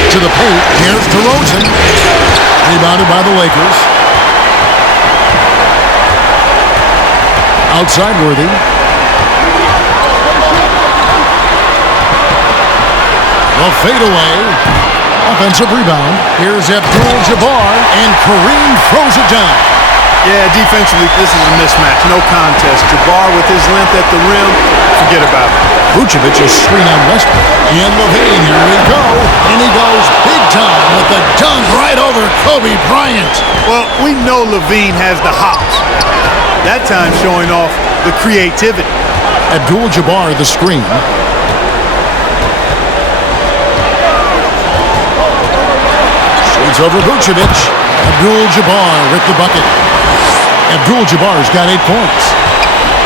To the paint. Here's DeRozan. Rebounded by the Lakers. Outside Worthy. The fadeaway. Offensive rebound. Here's Abdul-Jabbar, and Kareem throws it down. Yeah, defensively, this is a mismatch. No contest. Jabbar with his length at the rim, forget about it. Vucevic is screen on Westbrook. And Levine, here we go. And he goes big time with the dunk right over Kobe Bryant. Well, we know Levine has the hops. That time showing off the creativity. Abdul-Jabbar the screen. Shades over Vucevic. Abdul-Jabbar with the bucket. Abdul-Jabbar's got 8 points.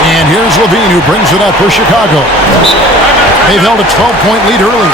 And here's Levine, who brings it up for Chicago. They've held a 12-point lead early.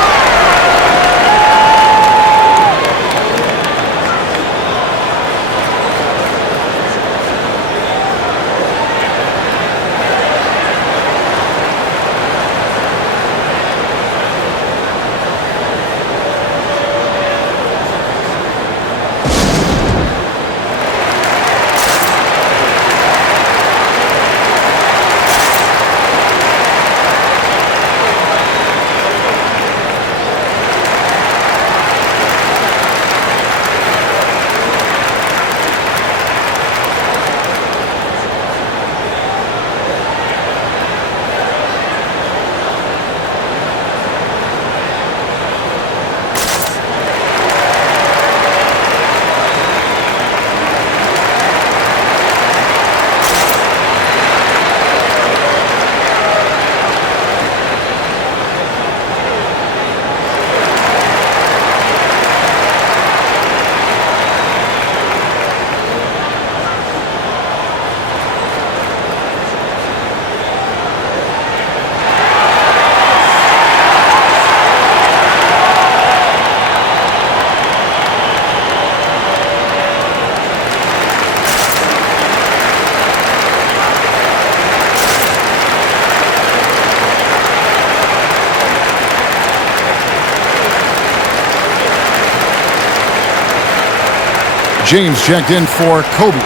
James checked in for Kobe.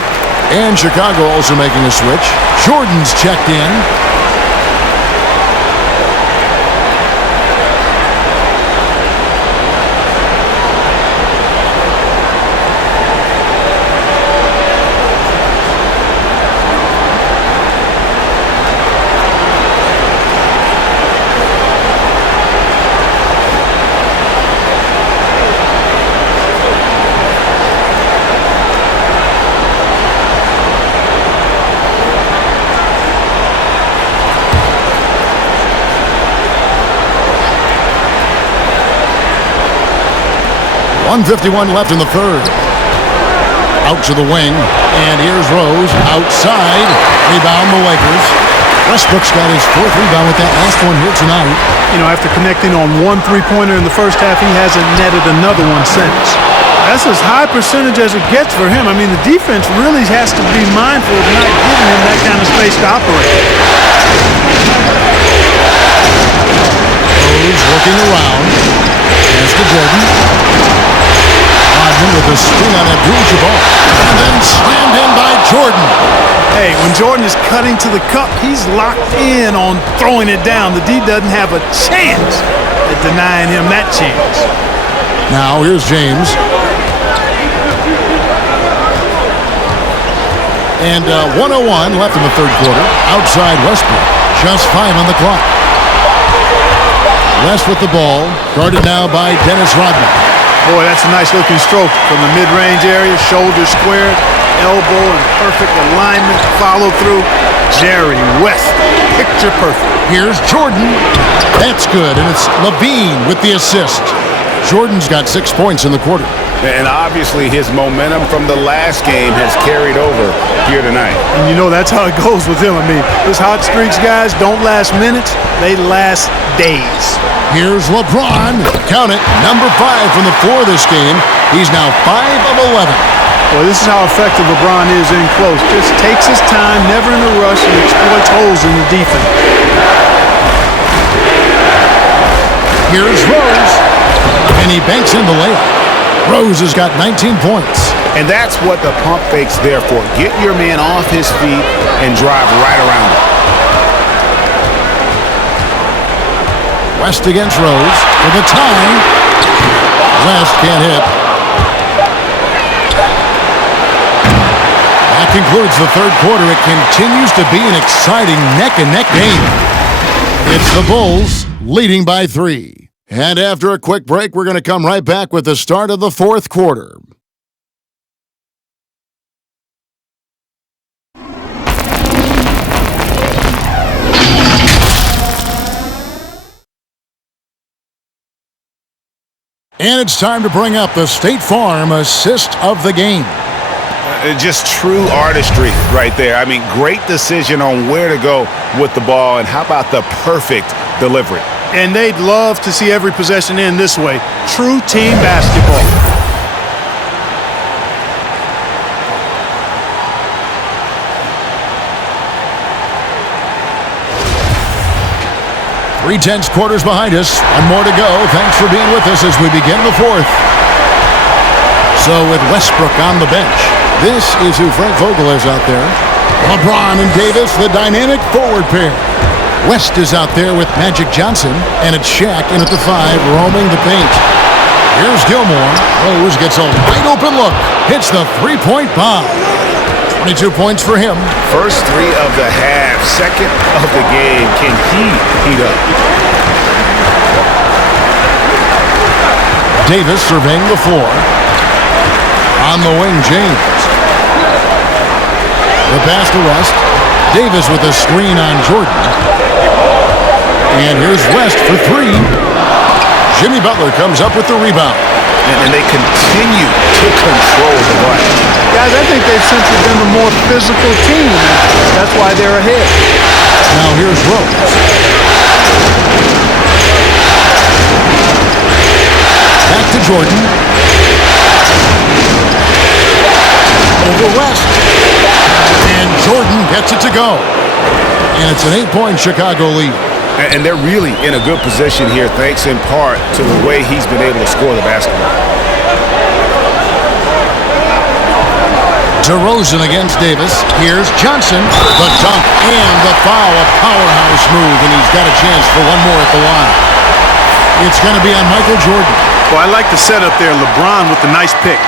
And Chicago also making a switch. Jordan's checked in. .151 left in the third. Out to the wing, and here's Rose outside. Rebound the Lakers. Westbrook's got his 4th rebound with that last one here tonight. You know, after connecting on 1 3-pointer in the first half, he hasn't netted another one since. That's as high percentage as it gets for him. I mean, the defense really has to be mindful of not giving him that kind of space to operate. Rose looking around. Pass to Jordan. Rodman with a screen on Abdul-Jabbar. And then slammed in by Jordan. Hey, when Jordan is cutting to the cup, he's locked in on throwing it down. The D doesn't have a chance at denying him that chance. Now here's James. And 1:01 left in the third quarter. Outside Westbrook. Just 5 on the clock. West with the ball. Guarded now by Dennis Rodman. Boy, that's a nice-looking stroke from the mid-range area. Shoulder squared, elbow in perfect alignment, follow through. Jerry West, picture perfect. Here's Jordan. That's good, and it's Levine with the assist. Jordan's got 6 points in the quarter. And obviously his momentum from the last game has carried over here tonight. And you know that's how it goes with him. I mean, his hot streaks, guys, don't last minutes. They last days. Here's LeBron. Count it. Number 5 from the floor this game. He's now 5 of 11. Well, this is how effective LeBron is in close. Just takes his time, never in a rush, and exploits holes in the defense. Here's Rose. And he banks in the layup. Rose has got 19 points. And that's what the pump fake's there for. Get your man off his feet and drive right around him. West against Rose for the tie. West can't hit. That concludes the third quarter. It continues to be an exciting neck-and-neck game. It's the Bulls leading by 3. And after a quick break, we're going to come right back with the start of the fourth quarter. And it's time to bring up the State Farm assist of the game. Just true artistry right there. I mean, great decision on where to go with the ball, and how about the perfect delivery? And they'd love to see every possession end this way. True team basketball. 3 quarters behind us. One more to go. Thanks for being with us as we begin the fourth. So with Westbrook on the bench, this is who Frank Vogel is out there. LeBron and Davis, the dynamic forward pair. West is out there with Magic Johnson, and it's Shaq in at the 5, roaming the paint. Here's Gilmore. Rose gets a wide open look. Hits the three-point bomb. 22 points for him. First 3 of the half, second of the game. Can he heat up? Davis surveying the floor. On the wing, James. The pass to West. Davis with a screen on Jordan. And here's West for 3. Jimmy Butler comes up with the rebound. And they continue to control the ball. Guys, I think they've simply been the more physical team. That's why they're ahead. Now here's Rose. Back to Jordan. Over West. And Jordan gets it to go. And it's an 8-point Chicago lead. And they're really in a good position here, thanks in part to the way he's been able to score the basketball. DeRozan against Davis. Here's Johnson. The dunk and the foul. A powerhouse move, and he's got a chance for one more at the line. It's going to be on Michael Jordan. Well, I like the setup there. LeBron with the nice pick.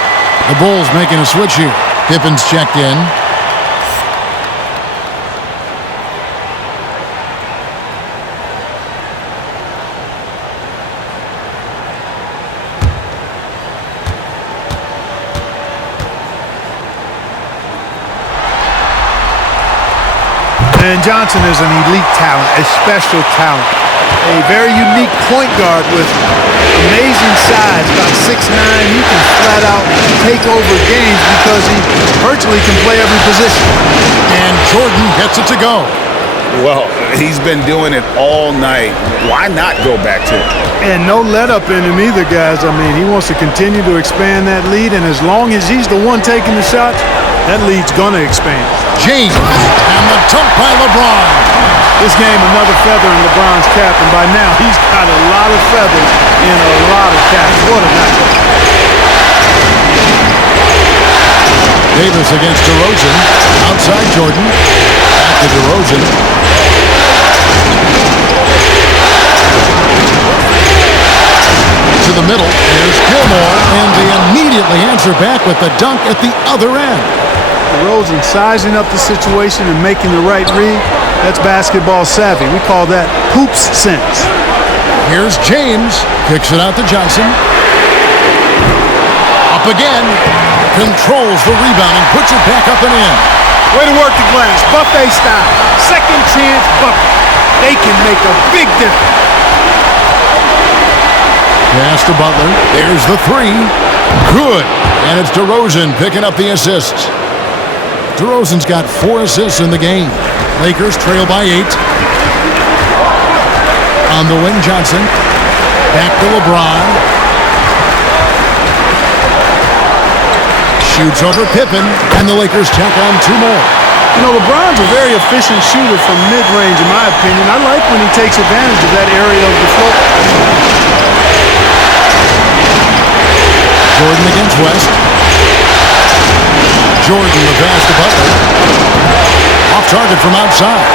The Bulls making a switch here. Pippin's checked in. And Johnson is an elite talent, a special talent. A very unique point guard with amazing size, about 6'9". He can flat out take over games because he virtually can play every position. And Jordan gets it to go. Well, he's been doing it all night. Why not go back to it? And no let up in him either, guys. I mean, he wants to continue to expand that lead, and as long as he's the one taking the shots, that lead's going to expand. James, and the dunk by LeBron. This game, another feather in LeBron's cap, and by now he's got a lot of feathers in a lot of caps. What a night. Davis against DeRozan. Outside Jordan. Back to DeRozan. To the middle. There's Gilmore, and they immediately answer back with the dunk at the other end. DeRozan sizing up the situation and making the right read. That's basketball savvy. We call that hoops sense. Here's James. Kicks it out to Johnson. Up again. Controls the rebound and puts it back up and in. Way to work the glass. Buffet style. Second chance bucket. they can make a big difference. Pass to Butler. There's the three. Good. And it's DeRozan picking up the assist. DeRozan's got 4 assists in the game. Lakers trail by 8. On the wing, Johnson. Back to LeBron. Shoots over Pippen, and the Lakers tack on 2 more. You know, LeBron's a very efficient shooter from mid-range, in my opinion. I like when he takes advantage of that area of the floor. Jordan against West. Jordan, the pass to Butler. Off target from outside.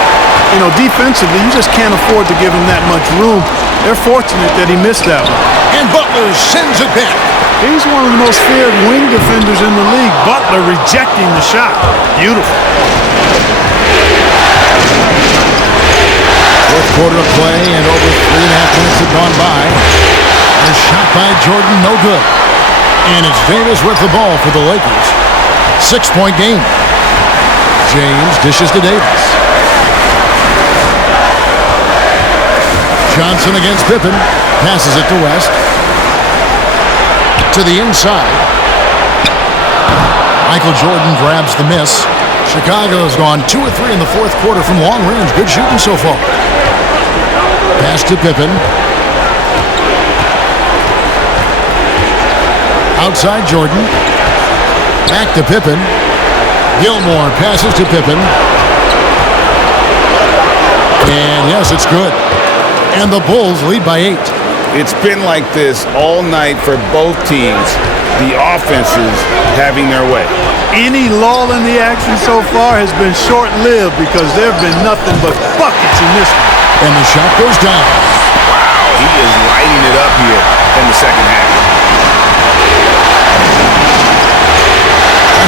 You know, defensively, you just can't afford to give him that much room. They're fortunate that he missed that one. And Butler sends it back. He's one of the most feared wing defenders in the league. Butler rejecting the shot. Beautiful. Fourth quarter of play, and over 3.5 minutes have gone by. The shot by Jordan, no good. And it's Davis with the ball for the Lakers. 6-point game. James dishes to Davis. Johnson against Pippen. Passes it to West. To the inside. Michael Jordan grabs the miss. Chicago has gone 2 or 3 in the fourth quarter from long range. Good shooting so far. Pass to Pippen. Outside Jordan. Back to Pippen. Gilmore passes to Pippen. And yes, it's good. And the Bulls lead by 8. It's been like this all night for both teams. The offenses having their way. Any lull in the action so far has been short-lived because there have been nothing but buckets in this one. And the shot goes down. Wow, he is lighting it up here in the second half.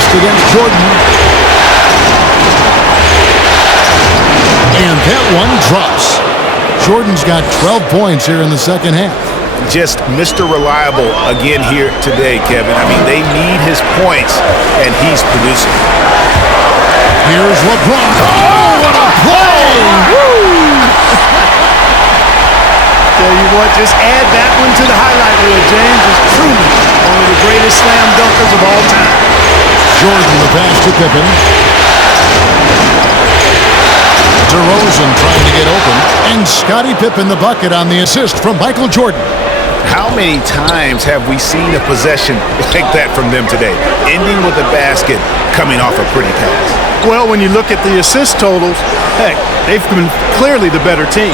West against Jordan. And that one drops. Jordan's got 12 points here in the second half. Just Mr. Reliable again here today, Kevin. I mean, they need his points, and he's producing. Here's LeBron. Oh, what a play! Woo! Tell you what, just add that one to the highlight reel. James is truly one of the greatest slam dunkers of all time. Jordan, the pass to Pippen. DeRozan trying to get open. And Scottie Pippen the bucket on the assist from Michael Jordan. How many times have we seen a possession like that from them today? Ending with a basket, coming off a pretty pass. Well, when you look at the assist totals, heck, they've been clearly the better team.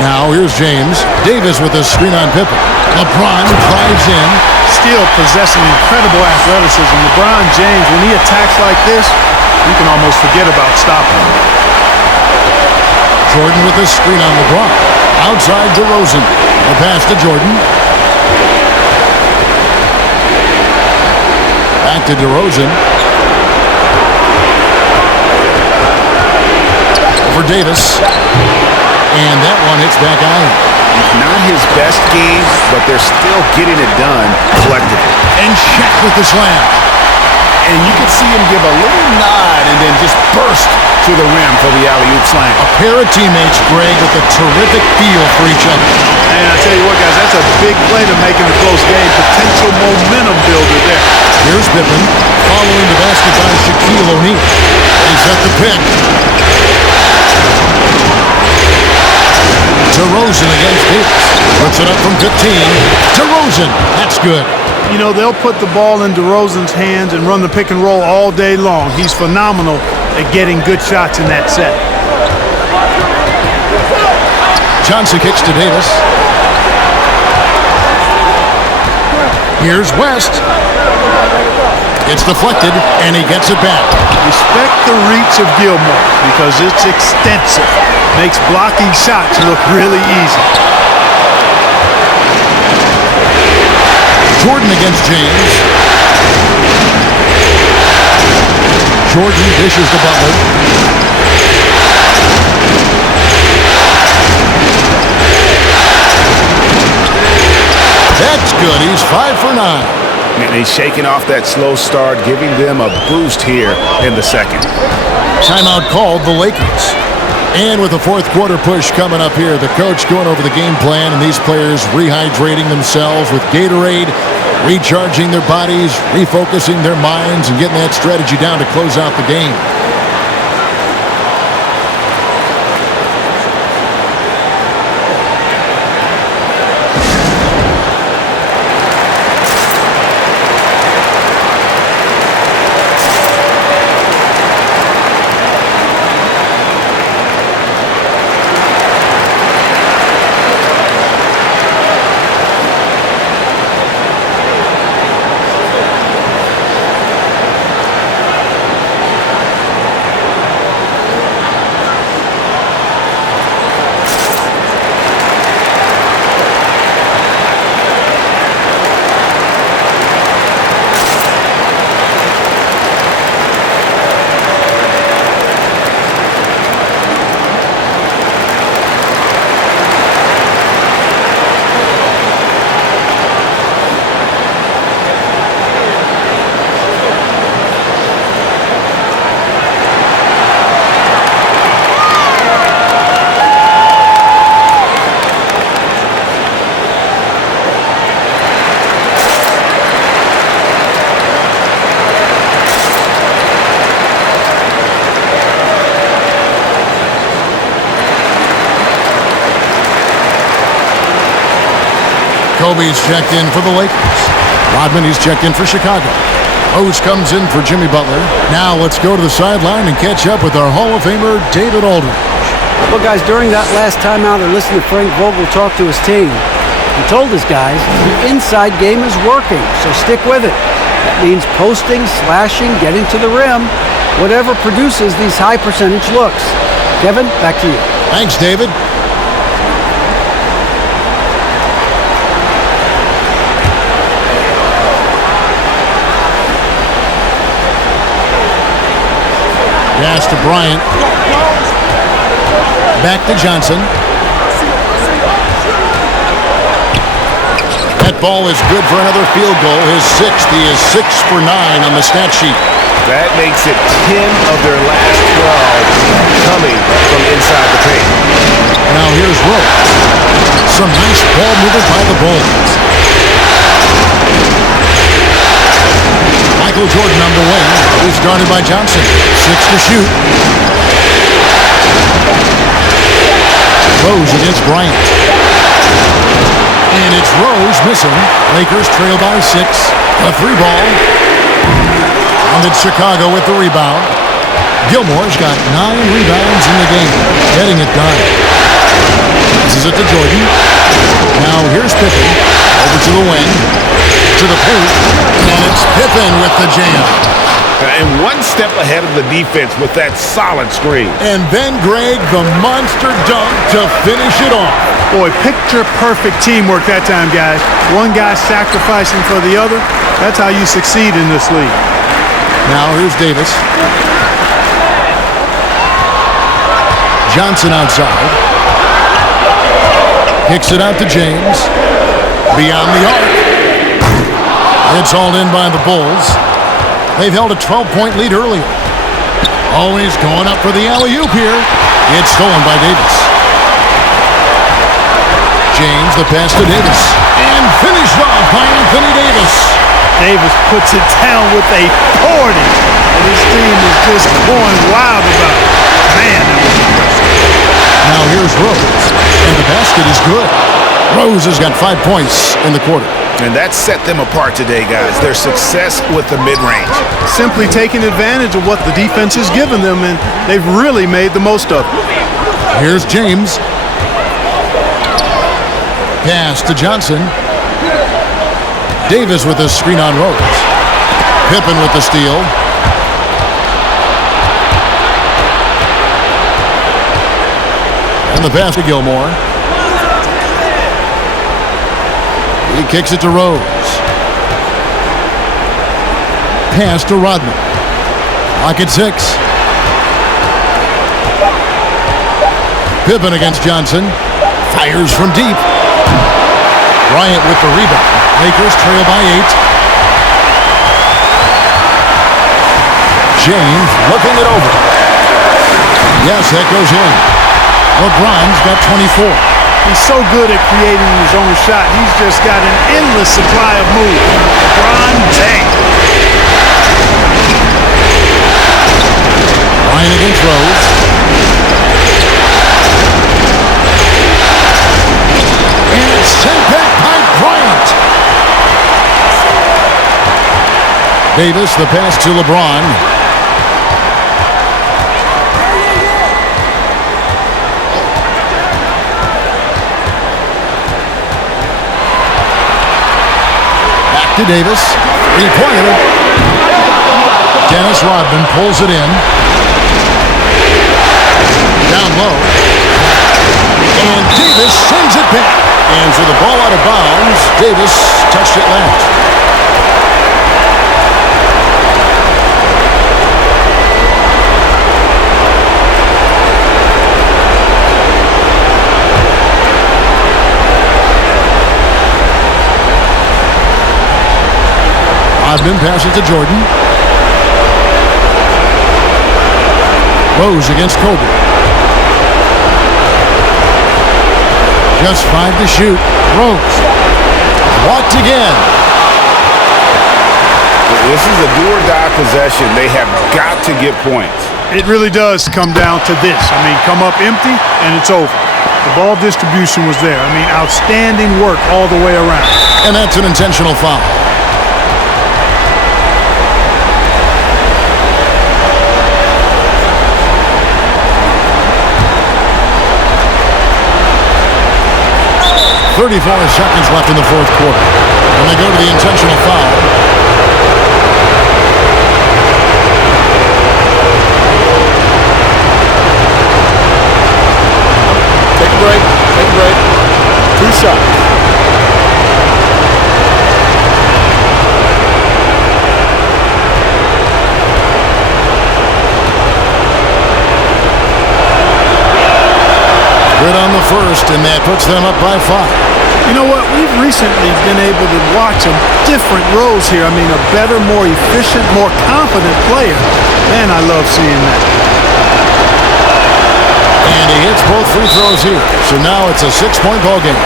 Now here's James. Davis with a screen on Pippen. LeBron drives in. Still possessing incredible athleticism. LeBron James, when he attacks like this, you can almost forget about stopping him. Jordan with a screen on LeBron. Outside DeRozan. The pass to Jordan. Back to DeRozan. For Davis. And that one hits back iron. Not his best game, but they're still getting it done collectively. And Shaq with the slam. And you can see him give a little nod and then just burst to the rim for the alley-oop slam. A pair of teammates, Greg, with a terrific feel for each other. And I tell you what, guys, that's a big play to make in a close game. Potential momentum builder there. Here's Pippen following the basket by Shaquille O'Neal. They set the pick. DeRozan against Davis. Puts it up from 15. DeRozan. That's good. You know, they'll put the ball in DeRozan's hands and run the pick and roll all day long. He's phenomenal at getting good shots in that set. Johnson kicks to Davis. Here's West. It's deflected, and he gets it back. Respect the reach of Gilmore because it's extensive. Makes blocking shots look really easy. Jordan against James. Jordan dishes to Butler. That's good. He's 5 for 9. And he's shaking off that slow start, giving them a boost here in the second. Timeout called the Lakers. And with the fourth quarter push coming up here, the coach going over the game plan and these players rehydrating themselves with Gatorade, recharging their bodies, refocusing their minds, and getting that strategy down to close out the game. Kobe's checked in for the Lakers. Rodman, he's checked in for Chicago. Rose comes in for Jimmy Butler. Now let's go to the sideline and catch up with our Hall of Famer, David Aldridge. Well, guys, during that last timeout, I listened to Frank Vogel talk to his team. He told his guys the inside game is working, so stick with it. That means posting, slashing, getting to the rim, whatever produces these high percentage looks. Kevin, back to you. Thanks, David. Pass to Bryant. Back to Johnson. That ball is good for another field goal. His sixth. He is 6 for 9 on the stat sheet. That makes it 10 of their last 12 coming from inside the paint. Now here's Rose. Some nice ball movement by the Bulls. Michael Jordan on the wing. He's guarded by Johnson. 6 to shoot. Rose against Bryant. And it's Rose missing. Lakers trail by 6. A 3 ball. And it's Chicago with the rebound. Gilmore's got 9 rebounds in the game. Getting it done. Passes it to Jordan. Now here's Pippen. Over to the wing. To the paint. And it's Pippen with the jam. And one step ahead of the defense with that solid screen. And then Greg, the monster dunk to finish it off. Boy, picture-perfect teamwork that time, guys. One guy sacrificing for the other. That's how you succeed in this league. Now here's Davis. Johnson outside. Kicks it out to James. Beyond the arc. It's hauled in by the Bulls. They've held a 12-point lead earlier. Always going up for the alley-oop here. It's stolen by Davis. James, the pass to Davis. And finished off by Anthony Davis. Davis puts it down with a 40. And his team is just going wild about it. Man, that was impressive. Now here's Rose. And the basket is good. Rose has got 5 points in the quarter. And that set them apart today, guys. Their success with the mid-range. Simply taking advantage of what the defense has given them, and they've really made the most of it. Here's James. Pass to Johnson. Davis with a screen on Rose. Pippen with the steal. And the pass to Gilmore. He kicks it to Rose. Pass to Rodman. Lock at 6. Pippen against Johnson. Fires from deep. Bryant with the rebound. Lakers trail by 8. James looking it over. Yes, that goes in. LeBron's got 24. He's so good at creating his own shot. He's just got an endless supply of moves. LeBron James. Bryant against Rose. And it's sent back by Bryant. Davis, the pass to LeBron. To Davis, three-pointer. Dennis Rodman pulls it in. Down low. And Davis sends it back. And for the ball out of bounds, Davis touched it last. Rodman passes to Jordan. Rose against Kobe. Just 5 to shoot. Rose. Walked again. This is a do-or-die possession. They have got to get points. It really does come down to this. I mean, come up empty, and it's over. The ball distribution was there. I mean, outstanding work all the way around. And that's an intentional foul. .34 seconds left in the fourth quarter. And they go to the intentional foul. Take a break. Take a break. 2 shots. Good on the first, and that puts them up by 5. You know what? We've recently been able to watch a different Rose here. I mean, a better, more efficient, more confident player. Man, I love seeing that. And he hits both free throws here. So now it's a 6-point ball game.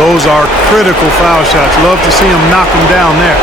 Those are critical foul shots. Love to see him knock them down there.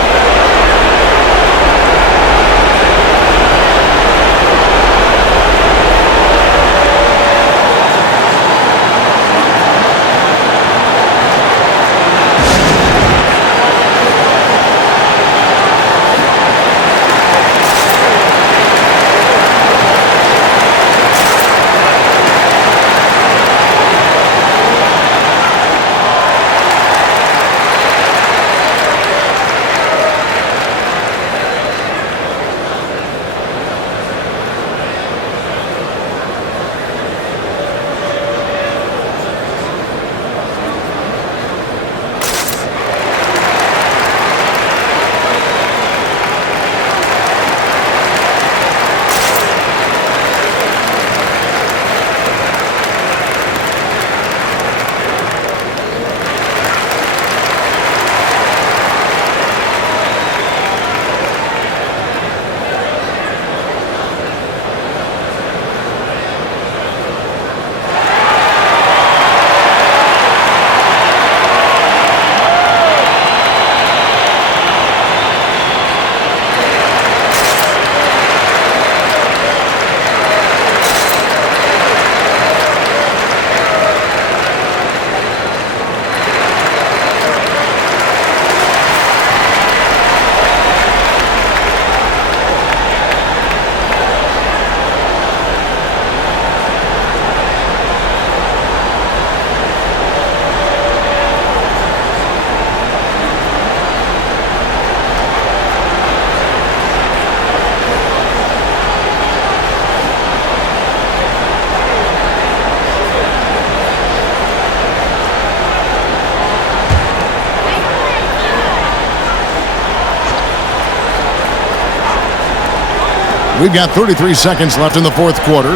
We've got 33 seconds left in the fourth quarter.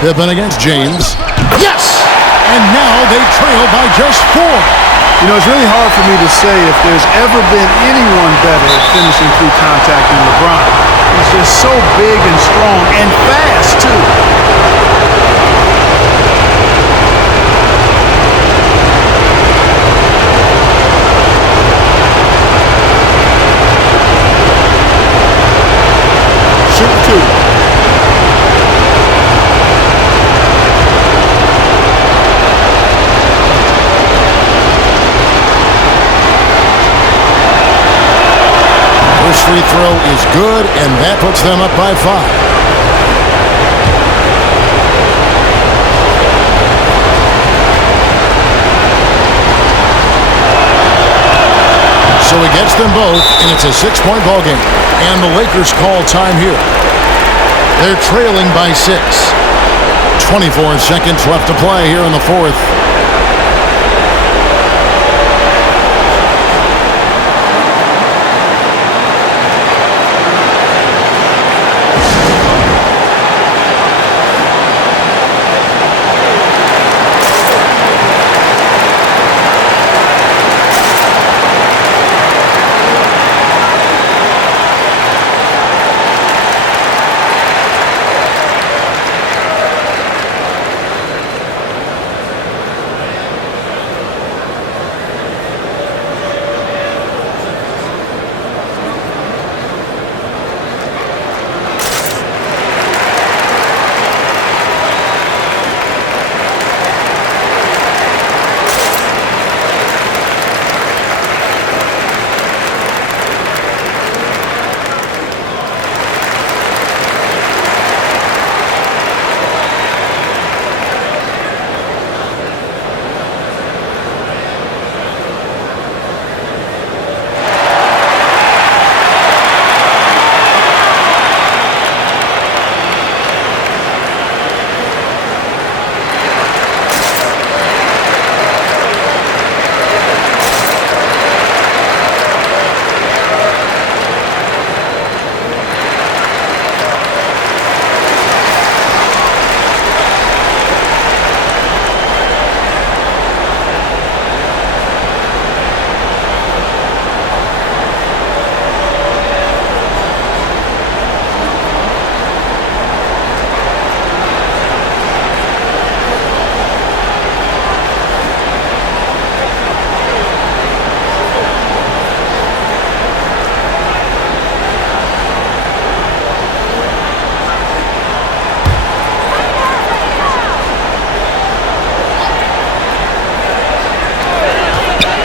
Pippen against James. Yes! And now they trail by just 4. You know, it's really hard for me to say if there's ever been anyone better at finishing through contact than LeBron. He's just so big and strong and fast, too. Shooting 2. First free throw is good, and that puts them up by 5. So he gets them both, and it's a 6-point ball game. And the Lakers call time here. They're trailing by 6. 24 seconds left to play here in the fourth.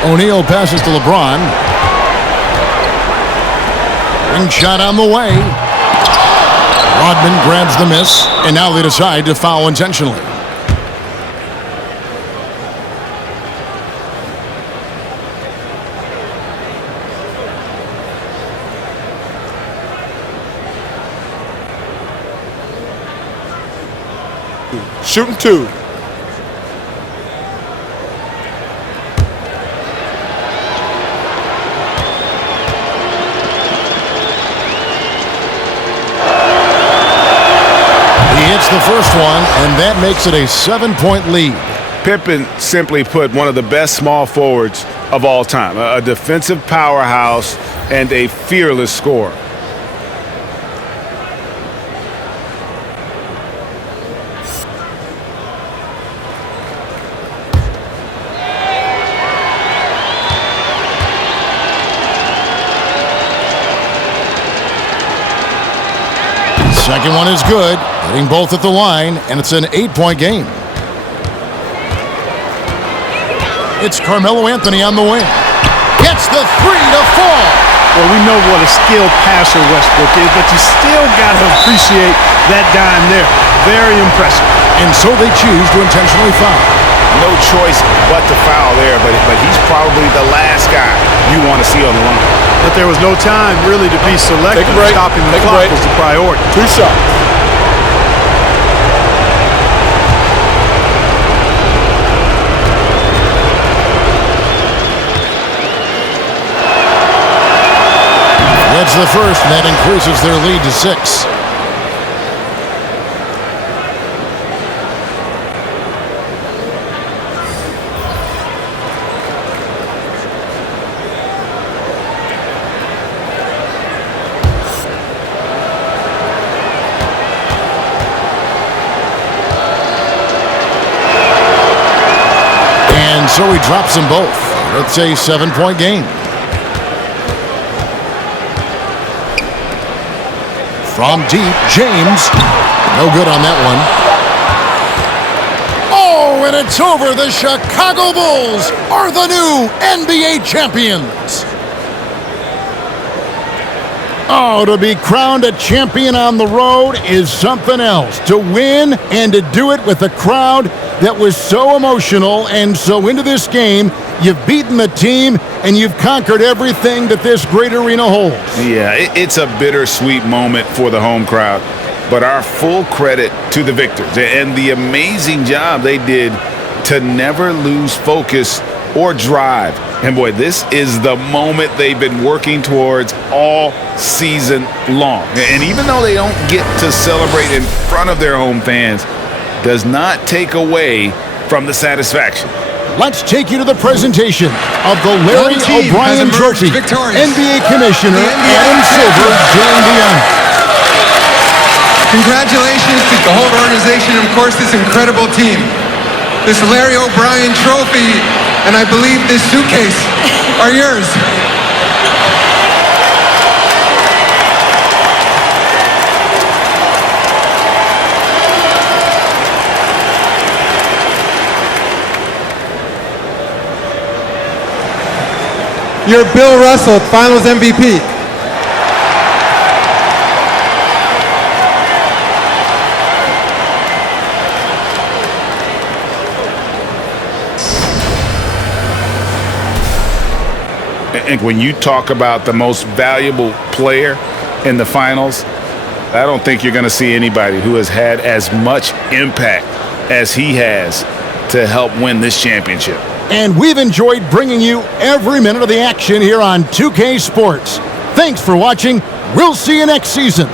O'Neal passes to LeBron. Ring shot on the way. Rodman grabs the miss, and now they decide to foul intentionally. Shooting 2. The first one, and that makes it a 7-point lead. Pippen, simply put, one of the best small forwards of all time. A defensive powerhouse and a fearless scorer. Second one is good. Hitting both at the line, and it's an 8-point game. It's Carmelo Anthony on the wing. Gets the 3 to fall. Well, we know what a skilled passer Westbrook is, but you still got to appreciate that dime there. Very impressive. And so they choose to intentionally foul. No choice but to foul there, but he's probably the last guy you want to see on the line. But there was no time really to be selective. Stopping the clock was the priority. 2 shots. That's the first, and that increases their lead to 6. so he drops them both. It's a 7-point game. From deep, James. No good on that one. Oh, and it's over. The Chicago Bulls are the new NBA champions. Oh, to be crowned a champion on the road is something else. To win and to do it with a crowd that was so emotional and so into this game, you've beaten the team and you've conquered everything that this great arena holds. Yeah, it's a bittersweet moment for the home crowd, but our full credit to the victors and the amazing job they did to never lose focus or drive. And boy, this is the moment they've been working towards all season long. And even though they don't get to celebrate in front of their home fans, does not take away from the satisfaction. Let's take you to the presentation of the Larry O'Brien Trophy. NBA Commissioner Adam Silver joined the honor. Congratulations to the whole organization and, of course, this incredible team. This Larry O'Brien Trophy, and I believe this suitcase are yours. You're Bill Russell, Finals MVP. And when you talk about the most valuable player in the finals, I don't think you're going to see anybody who has had as much impact as he has to help win this championship. And we've enjoyed bringing you every minute of the action here on 2K Sports. Thanks for watching. We'll see you next season.